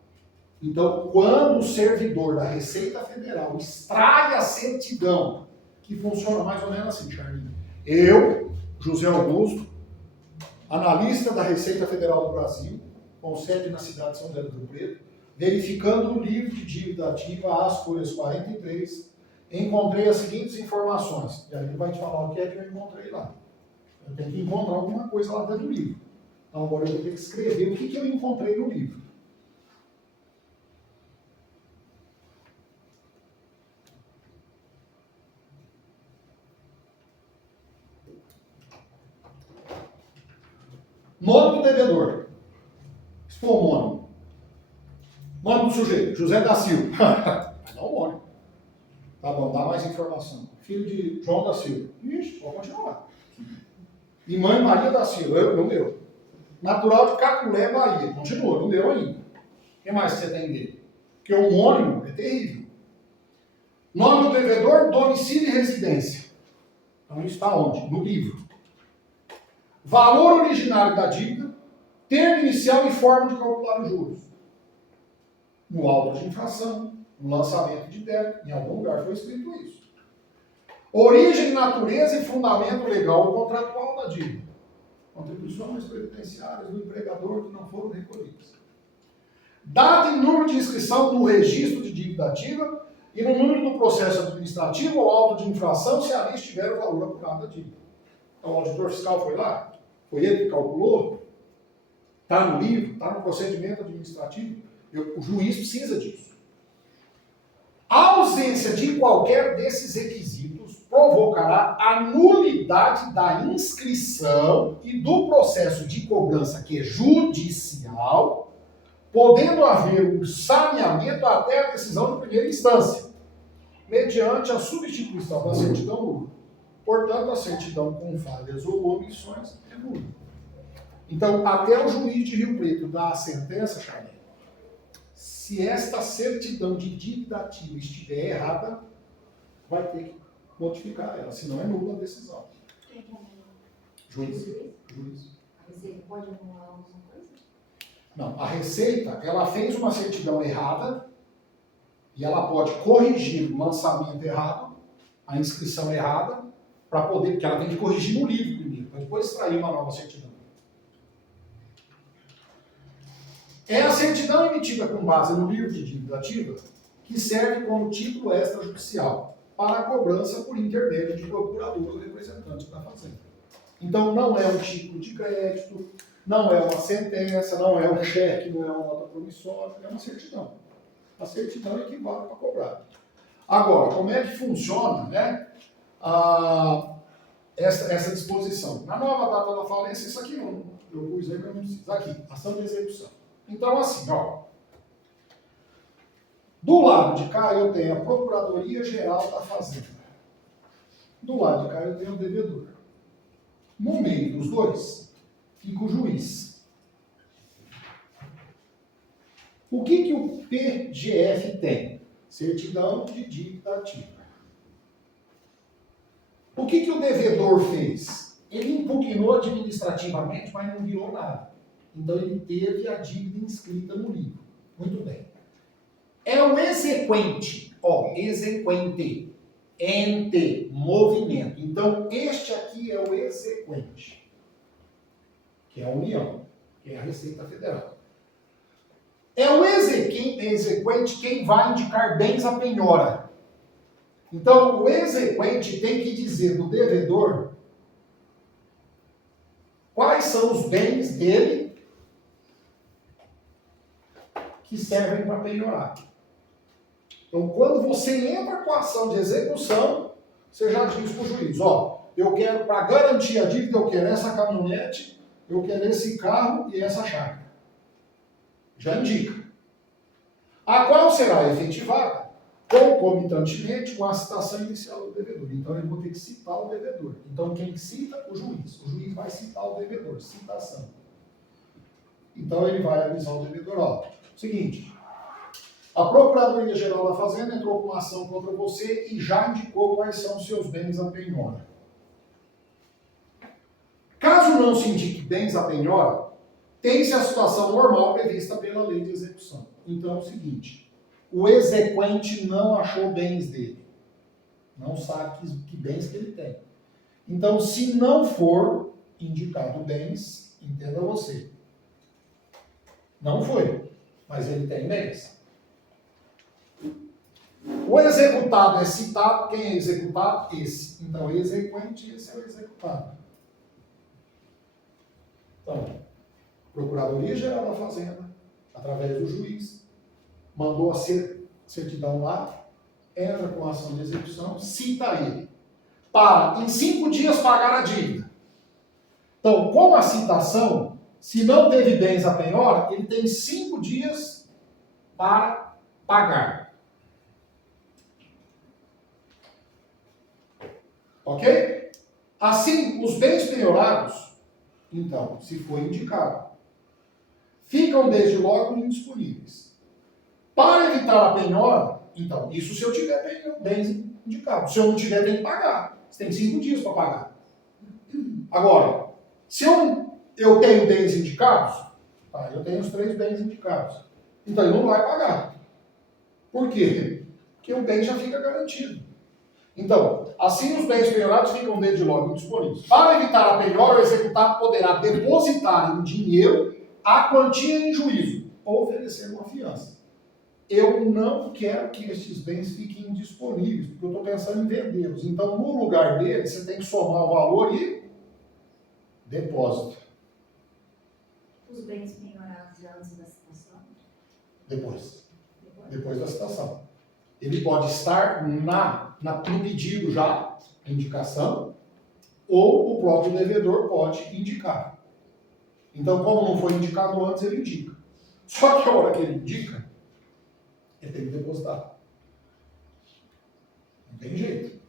Então, quando o servidor da Receita Federal extrai a certidão, que funciona mais ou menos assim, Charlinho. Eu, José Augusto, analista da Receita Federal do Brasil, com sede na cidade de São José do Rio Preto, verificando o livro de dívida ativa, as folhas 43, encontrei as seguintes informações. E aí ele vai te falar o que é que eu encontrei lá. Eu tenho que encontrar alguma coisa lá dentro do livro. Então agora eu vou ter que escrever o que eu encontrei no livro. Nome do devedor. Expor o nome. Nome do sujeito, José da Silva. Vai dar o nome. Tá bom, dá mais informação. Filho de João da Silva. Ixi, pode continuar. E mãe Maria da Silva, não deu. Natural de Caculé, Bahia. Continua, não deu ainda. O que mais você tem dele? Porque o homônimo é terrível. Nome do devedor, domicílio e residência. Então isso está onde? No livro. Valor originário da dívida, termo inicial e forma de calcular os juros. No auto de infração, no lançamento de débito, em algum lugar foi escrito isso. Origem, natureza e fundamento legal ou contratual da dívida. Contribuições previdenciárias do empregador que não foram recolhidas. Data e número de inscrição no registro de dívida ativa e no número do processo administrativo ou auto de infração se ali estiver o valor apurado da dívida. Então o auditor fiscal foi lá, foi ele que calculou, está no livro, está no procedimento administrativo, o juiz precisa disso. A ausência de qualquer desses requisitos provocará a nulidade da inscrição e do processo de cobrança que é judicial, podendo haver um saneamento até a decisão de primeira instância, mediante a substituição da certidão nula. Portanto, a certidão com falhas ou omissões é nula. Então, até o juiz de Rio Preto dar a sentença, Charlie, se esta certidão de dívida ativa estiver errada, vai ter que modificar ela, senão é nula a decisão. Quem que é melhor? Juiz. Juiz. A Receita pode anular alguma coisa? Não, a Receita, ela fez uma certidão errada e ela pode corrigir o lançamento errado, a inscrição errada, para poder, porque ela tem que corrigir no livro primeiro, para depois extrair uma nova certidão. É a certidão emitida com base no livro de dívida ativa que serve como título extrajudicial para a cobrança por intermédio de procurador ou representante da Fazenda. Então não é um título de crédito, não é uma sentença, não é um cheque, não é uma nota promissória, é uma certidão. A certidão equivale para cobrar. Agora, como é que funciona, né, essa disposição? Na nova data da falência, isso aqui não, eu pus aí, mas não precisa. Aqui, ação de execução. Então, assim, ó. Do lado de cá eu tenho a Procuradoria Geral da Fazenda. Do lado de cá eu tenho o devedor. No meio dos dois fica o juiz. O que o PGF tem? Certidão de dívida ativa. O que o devedor fez? Ele impugnou administrativamente, mas não virou nada. Então ele teve a dívida inscrita no livro. Muito bem. É o exequente. Ó, exequente. Ente, movimento. Então este aqui é o exequente. Que é a União. Que é a Receita Federal. É o exequente quem vai indicar bens à penhora. Então o exequente tem que dizer do devedor quais são os bens dele que servem para penhorar. Então, quando você entra com a ação de execução, você já diz para o juiz, ó, eu quero, para garantir a dívida, eu quero essa caminhonete, eu quero esse carro e essa chácara. Já indica. A qual será efetivada concomitantemente com a citação inicial do devedor. Então, eu vou ter que citar o devedor. Então, quem cita? O juiz. O juiz vai citar o devedor, citação. Então, ele vai avisar o devedor, ó, seguinte, a Procuradoria Geral da Fazenda entrou com uma ação contra você e já indicou quais são os seus bens à penhora. Caso não se indique bens à penhora, tem-se a situação normal prevista pela lei de execução. Então é o seguinte, o exequente não achou bens dele. Não sabe que bens que ele tem. Então, se não for indicado bens, entenda você. Não foi, mas ele tem bens. O O executado é citado, quem é executado? Esse. Então, exequente, esse é o executado. Então, Procuradoria Geral da Fazenda, através do juiz, mandou a certidão lá, entra com a ação de execução, cita ele, para, em 5 dias, pagar a dívida. Então, com a citação, se não teve bens a penhora, ele tem 5 dias para pagar. Ok? Assim, os bens penhorados, então, se for indicado, ficam desde logo indisponíveis. Para evitar a penhora, então, isso se eu tiver bens indicados. Se eu não tiver, tem que pagar. Você tem 5 dias para pagar. Agora, se eu tenho bens indicados, tá, eu tenho os 3 bens indicados. Então, ele não vai pagar. Por quê? Porque o bem já fica garantido. Então, assim os bens penhorados ficam desde logo indisponíveis. Para evitar a penhora, o executado poderá depositar em dinheiro a quantia em juízo ou oferecer uma fiança. Eu não quero que estes bens fiquem indisponíveis, porque eu estou pensando em vendê-los. Então, no lugar deles, você tem que somar o valor e depósito. Os bens penhorados antes da citação? Depois da citação. Ele pode estar no pedido já, indicação, ou o próprio devedor pode indicar. Então, como não foi indicado antes, ele indica. Só que a hora que ele indica, ele tem que depositar. Não tem jeito.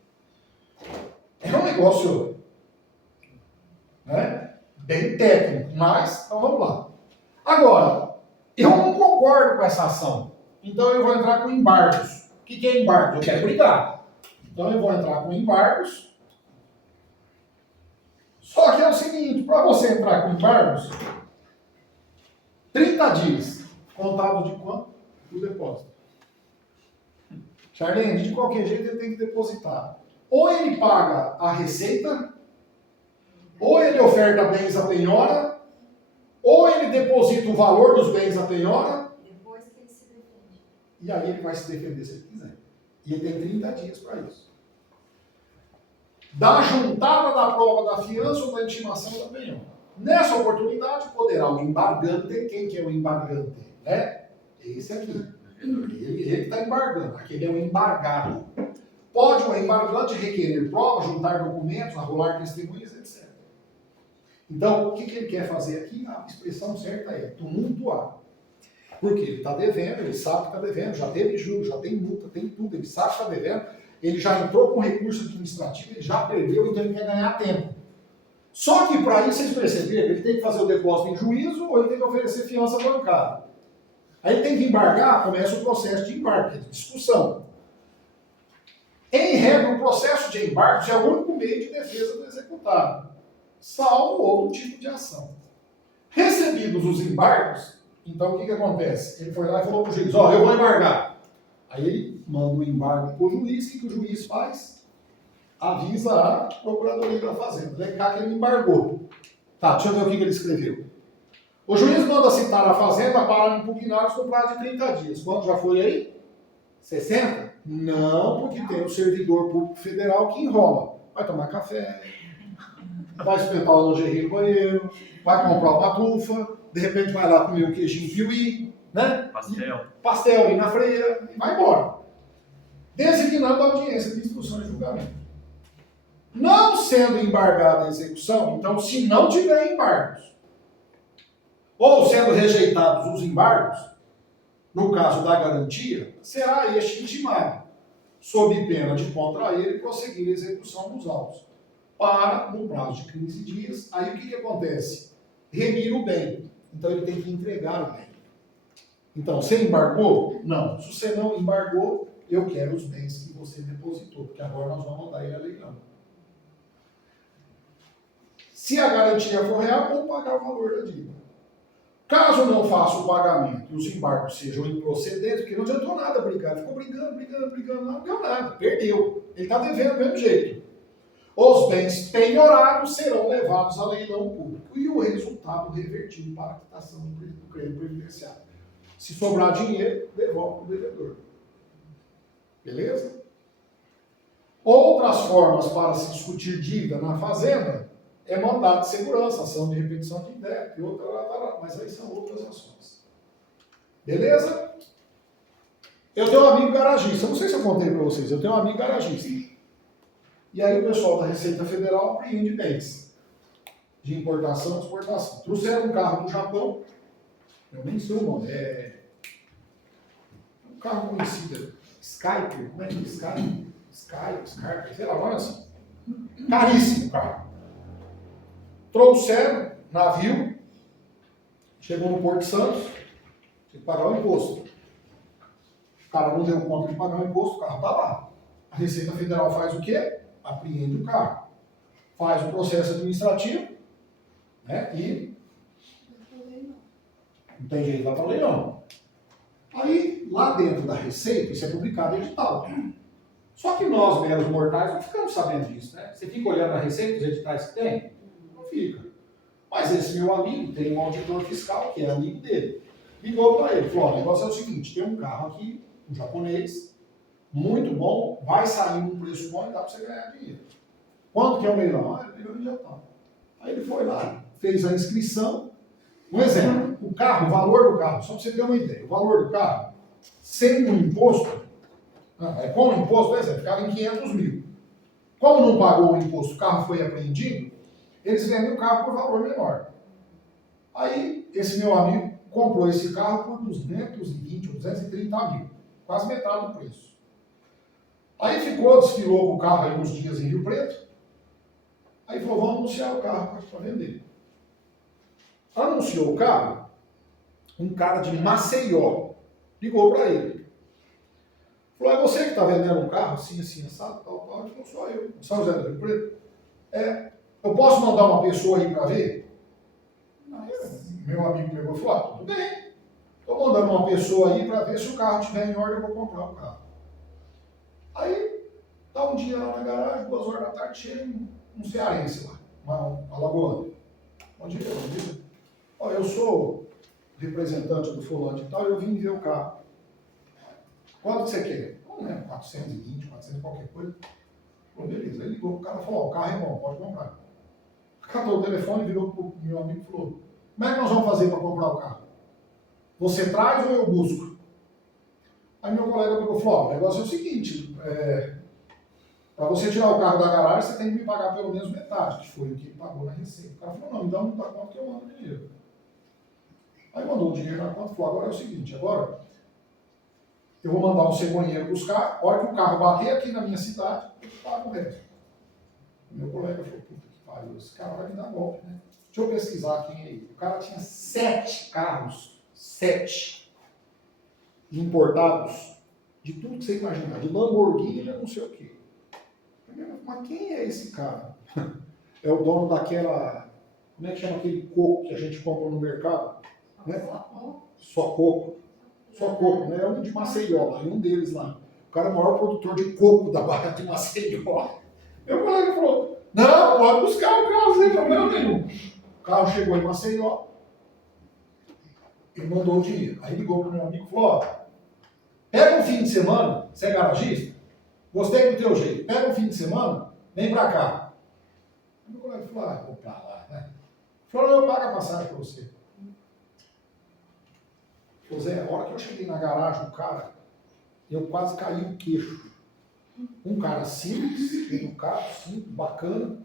É um negócio, né, bem técnico, mas, então vamos lá. Agora, eu não concordo com essa ação. Então eu vou entrar com embargos. O que é embargos? Eu quero brigar. Então eu vou entrar com embargos. Só que é o seguinte, para você entrar com embargos, 30 dias, contado de quanto? Do depósito. Charlene, de qualquer jeito ele tem que depositar. Ou ele paga a receita, ou ele oferta bens à penhora, ou ele deposita o valor dos bens à penhora. Depois que ele se defende. E aí ele vai se defender se ele quiser. E ele tem 30 dias para isso. Da juntada da prova da fiança ou da intimação da penhora. Nessa oportunidade, poderá o embargante, quem que é o embargante? Né? Esse aqui. Ele está embargando, aquele é o embargado. Pode o embargante requerer prova, juntar documentos, arrolar testemunhas, etc. Então, o que ele quer fazer aqui? A expressão certa é tumultuar. Porque ele está devendo, ele sabe que está devendo, já teve juros, já tem multa, tem tudo, ele sabe que está devendo, ele já entrou com recurso administrativo, ele já perdeu, então ele quer ganhar tempo. Só que para isso, vocês perceberam, ele tem que fazer o depósito em juízo ou ele tem que oferecer fiança bancária. Aí ele tem que embargar, começa o processo de embarque, de discussão. Em regra, o processo de embarque é o único meio de defesa do executado, salvo outro tipo de ação. Recebidos os embargos, então o que acontece? Ele foi lá e falou para o juiz, eu vou embargar. Aí ele manda o embargo para o juiz, o que o juiz faz? Avisa a Procuradoria da Fazenda, alegar que ele embargou. Tá, deixa eu ver o que ele escreveu. O juiz manda citar a Fazenda para impugnar no prazo de 30 dias. Quanto já foi aí? 60? Não, porque tem o servidor público federal que enrola. Vai tomar café, vai espetar o lingerie no banheiro, vai comprar uma trufa, de repente vai lá comer um queijinho piuí, né? Pastel ali na freira e vai embora. Designando a audiência de instrução e julgamento. Não sendo embargada a execução, então se não tiver embargos, ou sendo rejeitados os embargos, no caso da garantia, será este intimado, sob pena de contra ele prosseguir a execução dos autos. Para, no prazo de 15 dias, aí o que acontece? Remir o bem. Então ele tem que entregar o bem. Então, você embargou? Não. Se você não embargou, eu quero os bens que você depositou, porque agora nós vamos mandar ele a leilão. Se a garantia for real, vou pagar o valor da dívida. Caso não faça o pagamento e os embargos sejam improcedentes, porque não adiantou nada brigar, ele ficou brigando, não deu nada, perdeu. Ele está devendo do mesmo jeito. Os bens penhorados serão levados a leilão público e o resultado revertido para a quitação do crédito previdenciário. Se sobrar dinheiro, devolve para o devedor. Beleza? Outras formas para se discutir dívida na fazenda é mandado de segurança, ação de repetição de débito e outra, mas aí são outras ações. Beleza? Eu tenho um amigo garagista, não sei se eu contei para vocês, eu tenho um amigo garagista. E aí o pessoal da Receita Federal apreende bens de importação e exportação. Trouxeram um carro do Japão, eu nem sei o nome, é um carro conhecido, Skype, como é que é Skype? Skype, sei lá, agora assim. Caríssimo o carro. Trouxeram, navio, chegou no Porto de Santos, tinha que pagar o imposto. O cara não deu conta de pagar o imposto, o carro está lá. A Receita Federal faz o quê? Apreende o carro. Faz o processo administrativo, né? E não tem jeito lá para ler, não. Aí, lá dentro da Receita, isso é publicado em edital. Só que nós, meros mortais, não ficamos sabendo disso, né? Você fica olhando a Receita, os editais que tem? Não fica. Mas esse meu amigo tem um auditor fiscal, que é amigo dele. Ligou para ele, falou, o negócio é o seguinte, tem um carro aqui, um japonês, muito bom, vai sair num preço bom e dá para você ganhar dinheiro. Quando que é o leilão? Ah, ele pegou no dia tal. Aí ele foi lá, fez a inscrição. Um exemplo, o carro, o valor do carro, só para você ter uma ideia, o valor do carro, sem o imposto, com o imposto, por exemplo, ficava em 500 mil. Como não pagou o imposto, o carro foi apreendido, eles vendem o carro por valor menor. Aí, esse meu amigo comprou esse carro por 220 ou 230 mil, quase metade do preço. Aí desfilou com o carro aí uns dias em Rio Preto, aí falou, vamos anunciar o carro para vender. Anunciou o carro, um cara de Maceió ligou para ele. Falou, é você que está vendendo um carro assim, assim, assado, tal. Ele falou, sou eu. São José do Rio Preto? Eu posso mandar uma pessoa aí para ver? Aí, meu amigo pegou e falou, tudo bem. Estou mandando uma pessoa aí para ver se o carro estiver em ordem, eu vou comprar o carro. Aí, tá um dia lá na garagem, 2 horas da tarde, chega um cearense lá, um alagoano. Bom dia. Ó, eu sou representante do fulano e tal, eu vim ver o carro. Quanto você quer? Não lembro, 420, 400, qualquer coisa. Falou, beleza. Aí ligou, o cara falou, o carro é bom, pode comprar. Catou o telefone, virou pro meu amigo e falou, como é que nós vamos fazer para comprar o carro? Você traz ou eu busco? Aí meu colega pegou e falou, o negócio é o seguinte, para você tirar o carro da garagem, você tem que me pagar pelo menos metade, que foi o que ele pagou na receita. O cara falou, não, me dá muita conta que eu mando o dinheiro. Aí mandou o dinheiro na conta e falou, agora é o seguinte, agora eu vou mandar um cegonheiro buscar, a hora que o carro bater aqui na minha cidade, eu pago o resto. O meu colega falou, puta que pariu, esse cara vai me dar golpe, né? Deixa eu pesquisar quem é ele. O cara tinha 7 carros, 7 importados, de tudo que você imaginar, de Lamborghini, não sei o quê. Mas quem é esse cara? É o dono daquela, como é que chama aquele coco que a gente compra no mercado? Né? Só coco, né? É um de Maceió, um deles lá. O cara é o maior produtor de coco da Barra de Maceió. Meu colega falou, não, pode buscar o carro sem problema nenhum. O carro chegou em Maceió, ele mandou o dinheiro. Aí ligou para o meu amigo e falou, ó, pega um fim de semana, você é garagista, gostei do teu jeito, pega um fim de semana, vem pra cá. Aí meu colega falou, vou pra lá, né? Falou, eu pago a passagem pra você. Falou, Zé, a hora que eu cheguei na garagem do cara, eu quase caí o queixo. Um cara simples, educado, simples, bacana,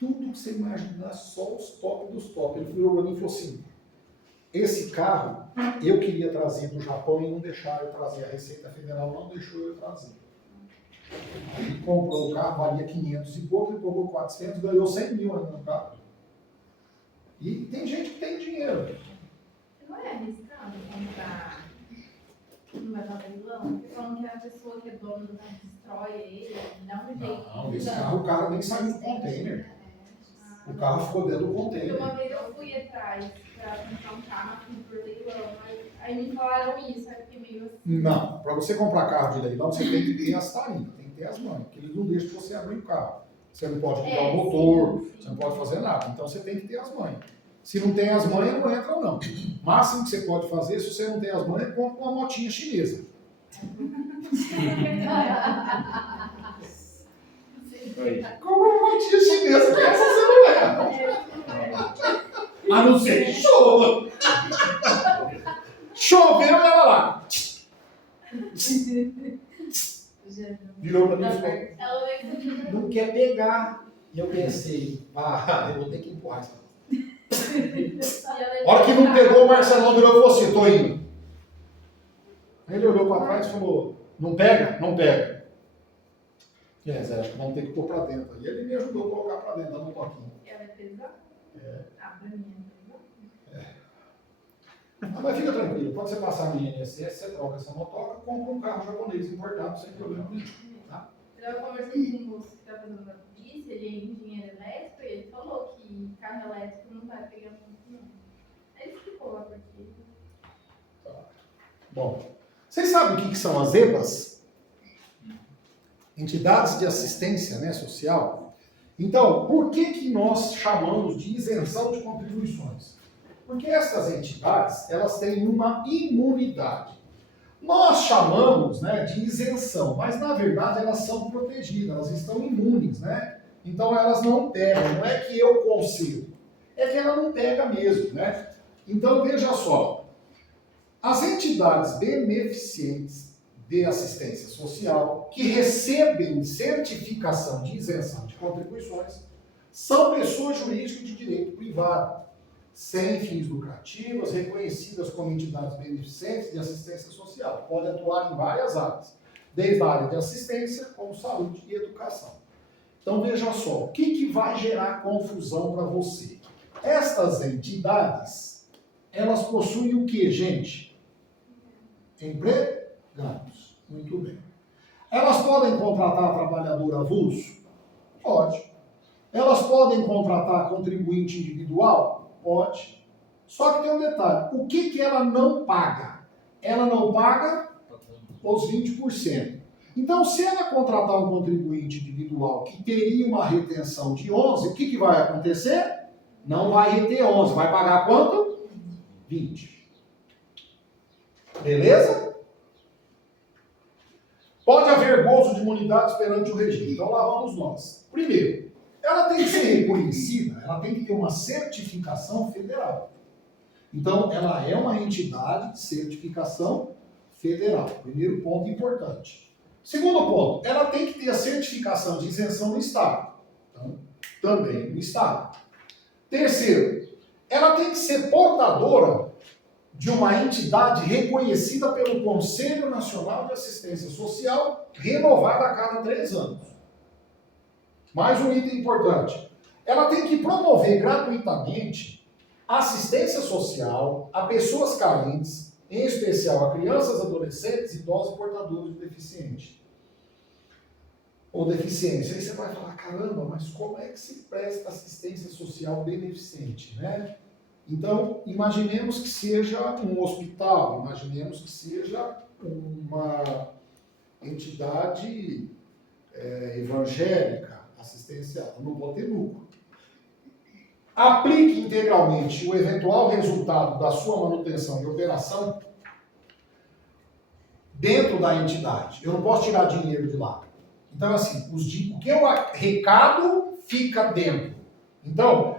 tudo que você imaginar, só os top dos top. Ele virou pra mim e falou assim, esse carro eu queria trazer do Japão e não deixaram eu trazer. A Receita Federal não deixou eu trazer. Ele comprou o carro, valia 500 e pouco, ele pagou 400, ganhou 100 mil no carro. E tem gente que tem dinheiro. Não é arriscado comprar numa leilão? Porque falam que a pessoa que é dona do carro destrói ele, dá um jeito. Não, esse carro o cara nem saiu do container. O carro ficou dentro do container. Uma vez eu fui atrás pra comprar um carro por leilão, aí me falaram isso, aí eu fiquei meio assim. Não, para você comprar carro de leilão, você tem que ter as tarinhas, tem que ter as mães, porque eles não deixam você abrir o carro. Você não pode ligar o motor, sim. você não pode fazer nada. Então você tem que ter as mães. Se não tem as mães, não entra não. O máximo que você pode fazer, se você não tem as mães, é compra uma motinha chinesa. Aí. Como uma tia chinesa que essa mulher? A não ser que chova. Choveu e ela lá. Virou pra mim e falou, Ela vai ser não quer pegar. E eu pensei, eu vou ter que empurrar isso. A hora que não pegou, o Marcelão virou e falou assim, tô indo. Aí ele olhou para trás e falou, não pega? Não pega. Zé, acho que vamos ter que pôr para dentro. E ele me ajudou a colocar para dentro, dando um toquinho. Ela é pesada? Ah, pra mim é pesada. Mas fica tranquilo, quando você passar no INSS, você troca essa motoca, compra um carro japonês importado sem problema nenhum. Tá? Eu conversei com o moço que está fazendo a polícia, ele é engenheiro elétrico, e ele falou que carro elétrico não vai pegando muito, não. Aí ele explicou lá por quê. Bom, vocês sabem o que são as EPAs? Entidades de assistência, né, social. Então, por que nós chamamos de isenção de contribuições? Porque essas entidades, elas têm uma imunidade. Nós chamamos, né, de isenção, mas na verdade elas são protegidas, elas estão imunes, né? Então elas não pegam, não é que eu consigo, é que ela não pega mesmo, né? Então veja só, as entidades beneficentes de assistência social que recebem certificação de isenção de contribuições são pessoas jurídicas de direito privado, sem fins lucrativos, reconhecidas como entidades beneficentes de assistência social. Podem atuar em várias áreas, desde a área de assistência, como saúde e educação. Então veja só, o que vai gerar confusão para você? Estas entidades, elas possuem o que, gente? Empregados. Muito bem. Elas podem contratar trabalhador avulso? Pode. Elas podem contratar contribuinte individual? Pode. Só que tem um detalhe. O que ela não paga? Ela não paga os 20%. Então, se ela contratar um contribuinte individual que teria uma retenção de 11%, o que vai acontecer? Não vai reter 11%. Vai pagar quanto? 20%. Beleza? Pode haver gozo de imunidades perante o regime. Então, lá vamos nós. Primeiro, ela tem que ser reconhecida, ela tem que ter uma certificação federal. Então, ela é uma entidade de certificação federal. Primeiro ponto importante. Segundo ponto, ela tem que ter a certificação de isenção no Estado. Então, também no Estado. Terceiro, ela tem que ser portadora de uma entidade reconhecida pelo Conselho Nacional de Assistência Social, renovada a cada 3 anos. Mais um item importante. Ela tem que promover gratuitamente assistência social a pessoas carentes, em especial a crianças, adolescentes, idosos e portadores de deficiência. Ou deficiência. Aí você vai falar, caramba, mas como é que se presta assistência social beneficente, né? Então, imaginemos que seja um hospital, imaginemos que seja uma entidade evangélica, assistencial, não pode ter lucro. Aplique integralmente o eventual resultado da sua manutenção e operação dentro da entidade. Eu não posso tirar dinheiro de lá. Então, assim, o que eu arrecado fica dentro. Então,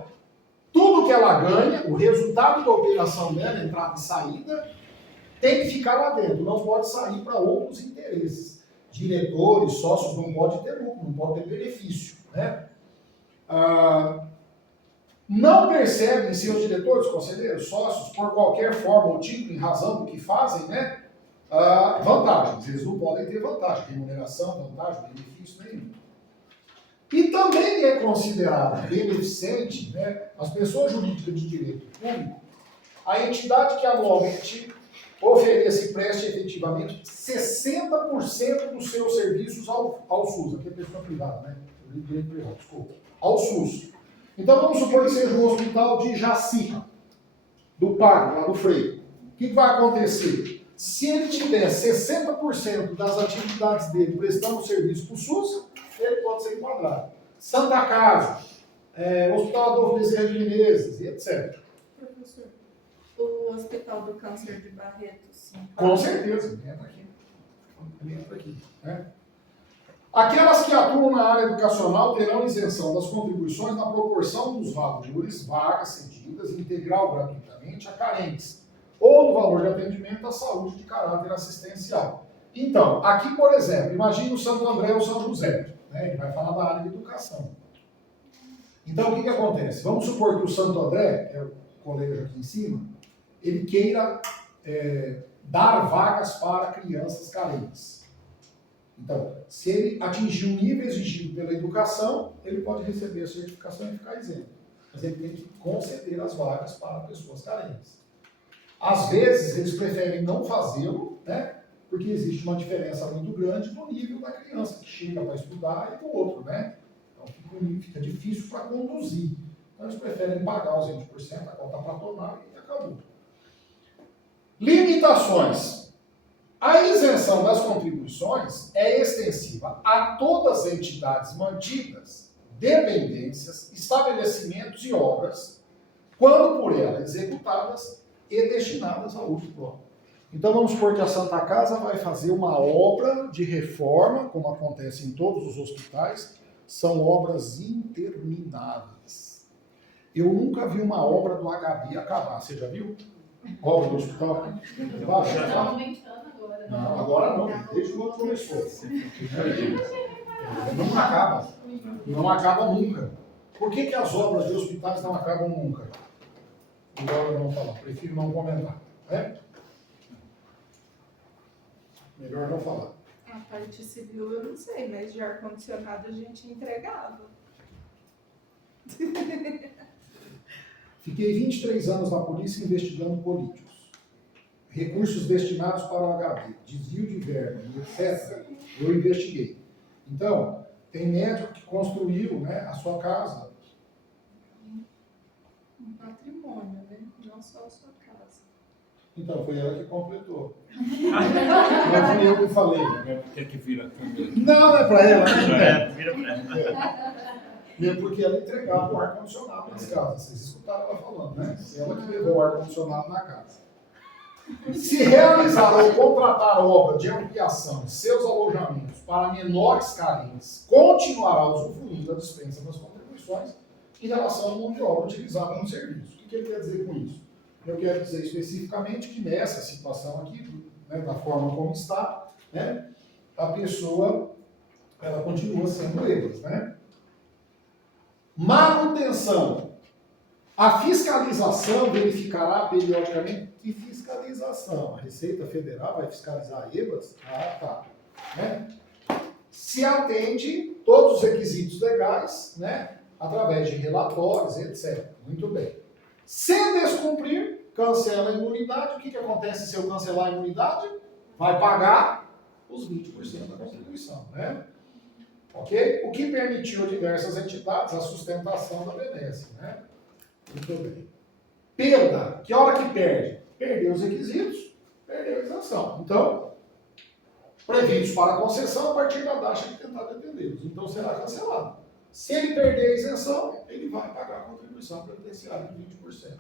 tudo que ela ganha, o resultado da operação dela, entrada e saída, tem que ficar lá dentro, não pode sair para outros interesses. Diretores, sócios, não pode ter lucro, não pode ter benefício, né? Não percebem seus diretores, conselheiros, sócios, por qualquer forma ou tipo, em razão do que fazem, né? Vantagens. Eles não podem ter vantagem, remuneração, vantagem, benefício nenhum. E também é considerado beneficente, né, as pessoas jurídicas de direito público, a entidade que anualmente ofereça e preste efetivamente 60% dos seus serviços ao SUS, aqui é pessoa privada, né? Direito privado, desculpa. Ao SUS. Então vamos supor que seja um hospital de Jaci, do Parque, lá do Freio. O que vai acontecer? Se ele tiver 60% das atividades dele prestando serviço para o SUS, ele pode ser enquadrado. Santa Casa, Hospital Adolfo Bezerra de Menezes, e etc. Professor, o Hospital do Câncer de Barretos, sim. Com certeza, entra aqui. Ele entra aqui, né? Aquelas que atuam na área educacional terão isenção das contribuições na proporção dos valores, vagas cedidas, integral gratuitamente a carentes, ou do valor de atendimento à saúde de caráter assistencial. Então, aqui, por exemplo, imagine o Santo André ou São José, né? Ele vai falar da área de educação. Então, o que acontece? Vamos supor que o Santo André, que é o colégio aqui em cima, ele queira dar vagas para crianças carentes. Então, se ele atingir o nível exigido pela educação, ele pode receber a certificação e ficar isento. Mas ele tem que conceder as vagas para pessoas carentes. Às vezes, eles preferem não fazê-lo, né? Porque existe uma diferença muito grande no nível da criança que chega para estudar e do outro, né? Então, fica difícil para conduzir. Então, eles preferem pagar os 20%, a cota patronal e acabou. Limitações. A isenção das contribuições é extensiva a todas as entidades mantidas, dependências, estabelecimentos e obras, quando por ela executadas e destinadas a uso próprio. Então vamos supor que a Santa Casa vai fazer uma obra de reforma, como acontece em todos os hospitais, são obras intermináveis. Eu nunca vi uma obra do HB acabar, você já viu? Obra do hospital? Está aumentando agora. Não, agora não, desde que o outro começou. Não acaba. Não acaba nunca. Por que as obras de hospitais não acabam nunca? Melhor eu não falar, prefiro não comentar. Né? Melhor não falar. A parte civil eu não sei, mas de ar-condicionado a gente entregava. Fiquei 23 anos na polícia investigando políticos. Recursos destinados para o HB, desvio de verba, etc. Eu investiguei. Então, tem médico que construiu, né, a sua casa. Um patrimônio, né? Não só a sua casa. Então, foi ela que completou. Não fui eu que falei. Por que vira? Não, é para ela, né? Vira pra ela. Mesmo porque ela entregava o ar-condicionado nas casas. Vocês escutaram ela falando, né? Ela que levou o ar-condicionado na casa. Se realizar ou contratar obra de ampliação de seus alojamentos para menores carentes, continuará usufruindo da dispensa das contribuições em relação à mão de obra utilizada no serviço. O que ele quer dizer com isso? Eu quero dizer especificamente que nessa situação aqui, né, da forma como está, né, a pessoa ela continua sendo eles, né? Manutenção. A fiscalização verificará periodicamente. Que fiscalização? A Receita Federal vai fiscalizar EBAs? Ah, tá. Né? Se atende todos os requisitos legais, né? Através de relatórios, etc. Muito bem. Se descumprir, cancela a imunidade. O que acontece se eu cancelar a imunidade? Vai pagar os 20% da contribuição, né? Ok? O que permitiu a diversas entidades a sustentação da benesse, né? Muito bem. Perda. Que hora que perde? Perdeu os requisitos, perdeu a isenção. Então, previstos para a concessão a partir da taxa que tentar defendê-los. Então, será cancelado. Se ele perder a isenção, ele vai pagar a contribuição previdenciária de 20%.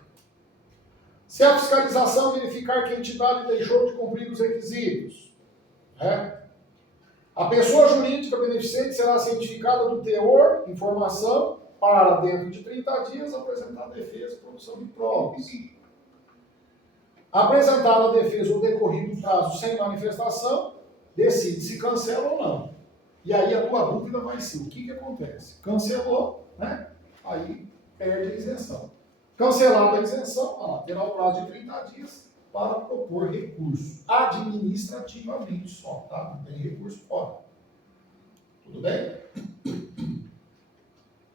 Se a fiscalização verificar que a entidade deixou de cumprir os requisitos, né? A pessoa jurídica beneficente será cientificada do teor, informação, para, dentro de 30 dias, apresentar defesa e produção de provas. Apresentada a defesa ou decorrido o prazo sem manifestação, decide se cancela ou não. E aí a tua dúvida vai ser, o que acontece? Cancelou, né? Aí perde a isenção. Cancelada a isenção, terá o prazo de 30 dias para propor recurso. Administrativamente só, tá? Não tem recurso fora. Tudo bem?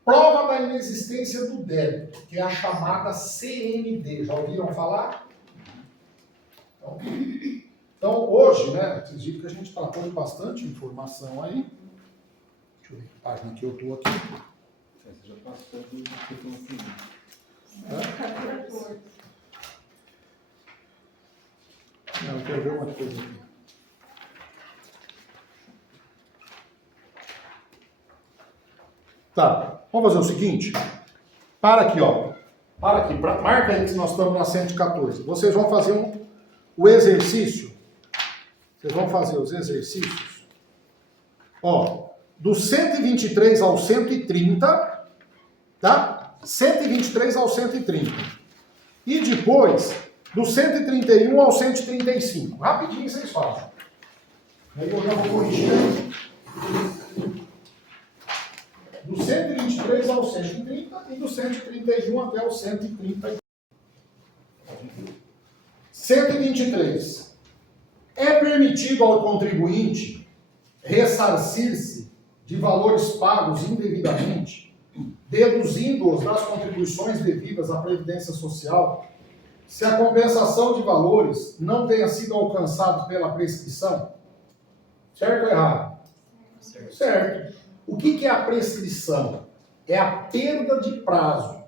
Prova da inexistência do débito, que é a chamada CMD. Já ouviram falar? Então hoje, né, vocês viram que a gente tratou de bastante informação aí. Deixa eu ver que página que eu estou aqui. Você já passou do título seguinte. Não, eu quero ver uma coisa aqui. Tá, vamos fazer o seguinte. Para aqui, ó. Para aqui, marca aí que nós estamos na 114. Vocês vão fazer o exercício Vocês vão fazer os exercícios. Ó, do 123 ao 130, tá? 123 ao 130. E depois, do 131 ao 135. Rapidinho vocês fazem. Aí eu já vou corrigir. Do 123 ao 130 e do 131 até o 130. 123. É permitido ao contribuinte ressarcir-se de valores pagos indevidamente, deduzindo-os das contribuições devidas à Previdência Social, se a compensação de valores não tenha sido alcançada pela prescrição? Certo ou errado? Certo. O que é a prescrição? É a perda de prazo.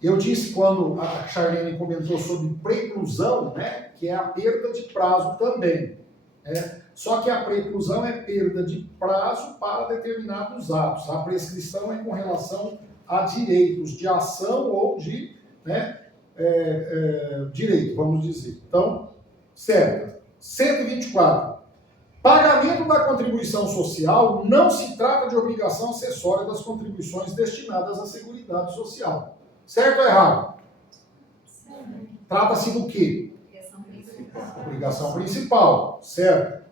Eu disse quando a Charlene comentou sobre preclusão, né, que é a perda de prazo também. Né? Só que a preclusão é perda de prazo para determinados atos. A prescrição é com relação a direitos de ação ou de, né, direito, vamos dizer. Então, certo. 124. Pagamento da contribuição social não se trata de obrigação acessória das contribuições destinadas à Seguridade Social. Certo ou errado? Trata-se do quê? Obrigação principal, certo?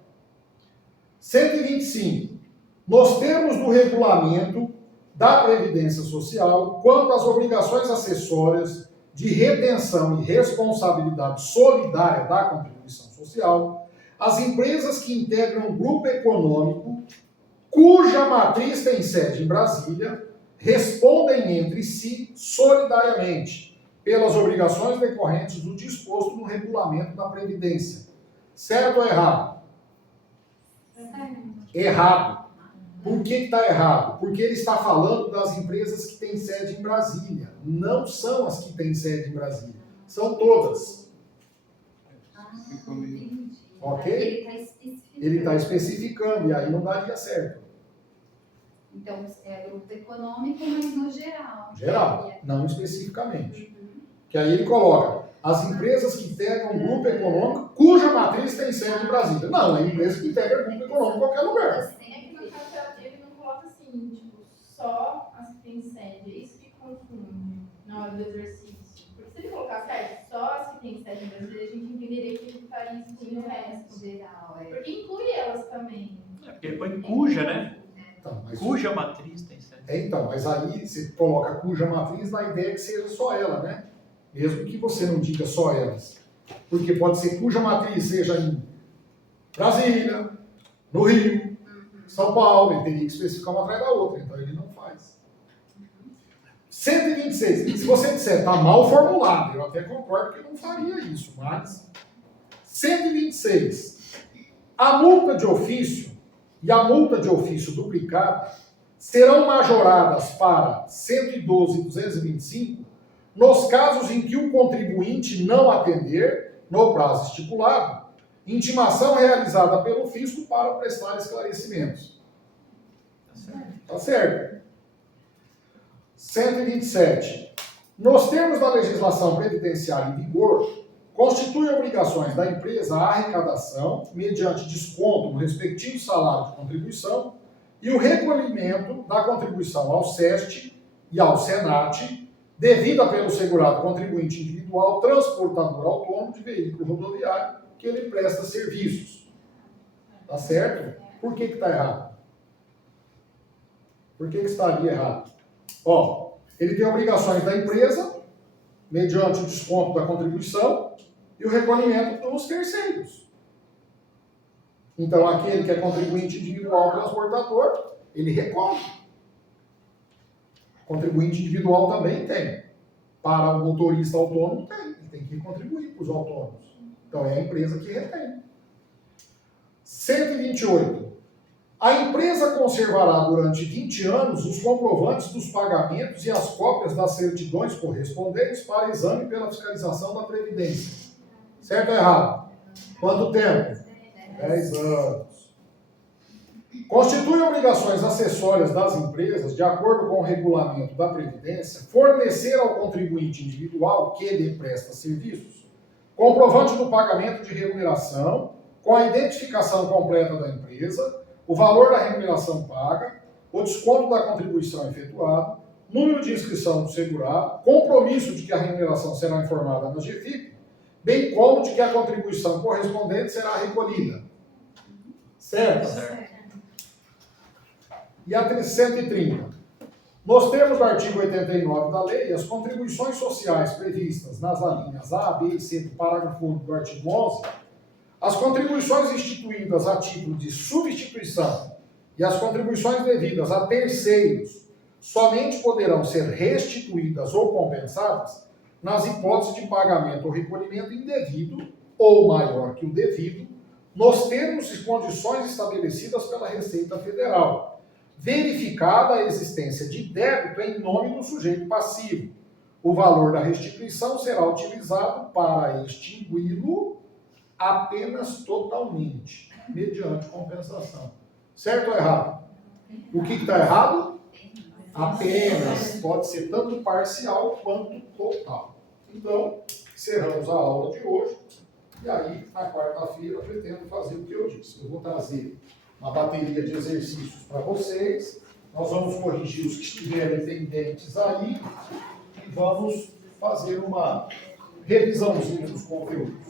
125. Nos termos do regulamento da Previdência Social, quanto às obrigações acessórias de retenção e responsabilidade solidária da contribuição social, as empresas que integram um grupo econômico cuja matriz tem sede em Brasília respondem entre si solidariamente pelas obrigações decorrentes do disposto no regulamento da Previdência. Certo ou errado? Errado. Por que está errado? Porque ele está falando das empresas que têm sede em Brasília. Não são as que têm sede em Brasília. São todas. Ok? Ele está especificando, e aí não daria certo. Então, é grupo econômico, mas no geral. Geral, não especificamente. Que aí ele coloca as empresas que integram um grupo econômico cuja matriz tem sede em Brasília. Não, é empresa que integra grupo econômico em qualquer lugar. É que no caso ele não coloca assim, tipo, só as que têm sede. É isso que confunde na hora do exercício. Porque se ele colocar certo, só as que têm sede em Brasília, a gente entenderia que ele estaria excluindo o resto. Geral, Porque inclui elas também. É porque ele põe cuja, né? Então, mas, Cuja matriz tem sede. então, mas aí você coloca cuja matriz na ideia que seja só ela, né? Mesmo que você não diga só elas. Porque pode ser cuja matriz seja em Brasília, no Rio, São Paulo, ele teria que especificar uma atrás da outra, então ele não faz. 126. Se você disser está mal formulado, eu até concordo que eu não faria isso, mas 126. A multa de ofício e a multa de ofício duplicada serão majoradas para 112.225 nos casos em que o contribuinte não atender, no prazo estipulado, intimação realizada pelo fisco para prestar esclarecimentos. Tá certo. 127. Nos termos da legislação previdenciária em vigor, constitui obrigações da empresa a arrecadação, mediante desconto no respectivo salário de contribuição, e o recolhimento da contribuição ao SEST e ao SENAT, devida pelo segurado contribuinte individual transportador autônomo de veículo rodoviário que ele presta serviços. Tá certo? Por que está errado? Por que estaria errado? Ó, ele tem obrigações da empresa, mediante o desconto da contribuição, e o recolhimento dos terceiros. Então, aquele que é contribuinte individual transportador, ele recolhe. Contribuinte individual também tem. Para o motorista autônomo, tem. Ele tem que contribuir para os autônomos. Então, é a empresa que retém. 128. A empresa conservará durante 20 anos os comprovantes dos pagamentos e as cópias das certidões correspondentes para exame pela fiscalização da Previdência. Certo ou errado? Quanto tempo? 10 anos. Constitui obrigações acessórias das empresas, de acordo com o regulamento da Previdência, fornecer ao contribuinte individual que lhe presta serviços comprovante do pagamento de remuneração, com a identificação completa da empresa, o valor da remuneração paga, o desconto da contribuição efetuada, número de inscrição do segurado, compromisso de que a remuneração será informada na GFIP, bem como de que a contribuição correspondente será recolhida. Certo? E a 130. Nos termos do artigo 89 da lei, as contribuições sociais previstas nas alíneas A, B e C do parágrafo único do artigo 11, as contribuições instituídas a título de substituição e as contribuições devidas a terceiros somente poderão ser restituídas ou compensadas nas hipóteses de pagamento ou recolhimento indevido ou maior que o devido, nos termos e condições estabelecidas pela Receita Federal, verificada a existência de débito em nome do sujeito passivo. O valor da restituição será utilizado para extingui-lo apenas totalmente, mediante compensação. Certo ou errado? O que está errado? Apenas. Pode ser tanto parcial quanto total. Então, encerramos a aula de hoje. E aí, na quarta-feira, eu pretendo fazer o que eu disse. Eu vou trazer uma bateria de exercícios para vocês. Nós vamos corrigir os que estiverem pendentes aí e vamos fazer uma revisãozinha dos conteúdos.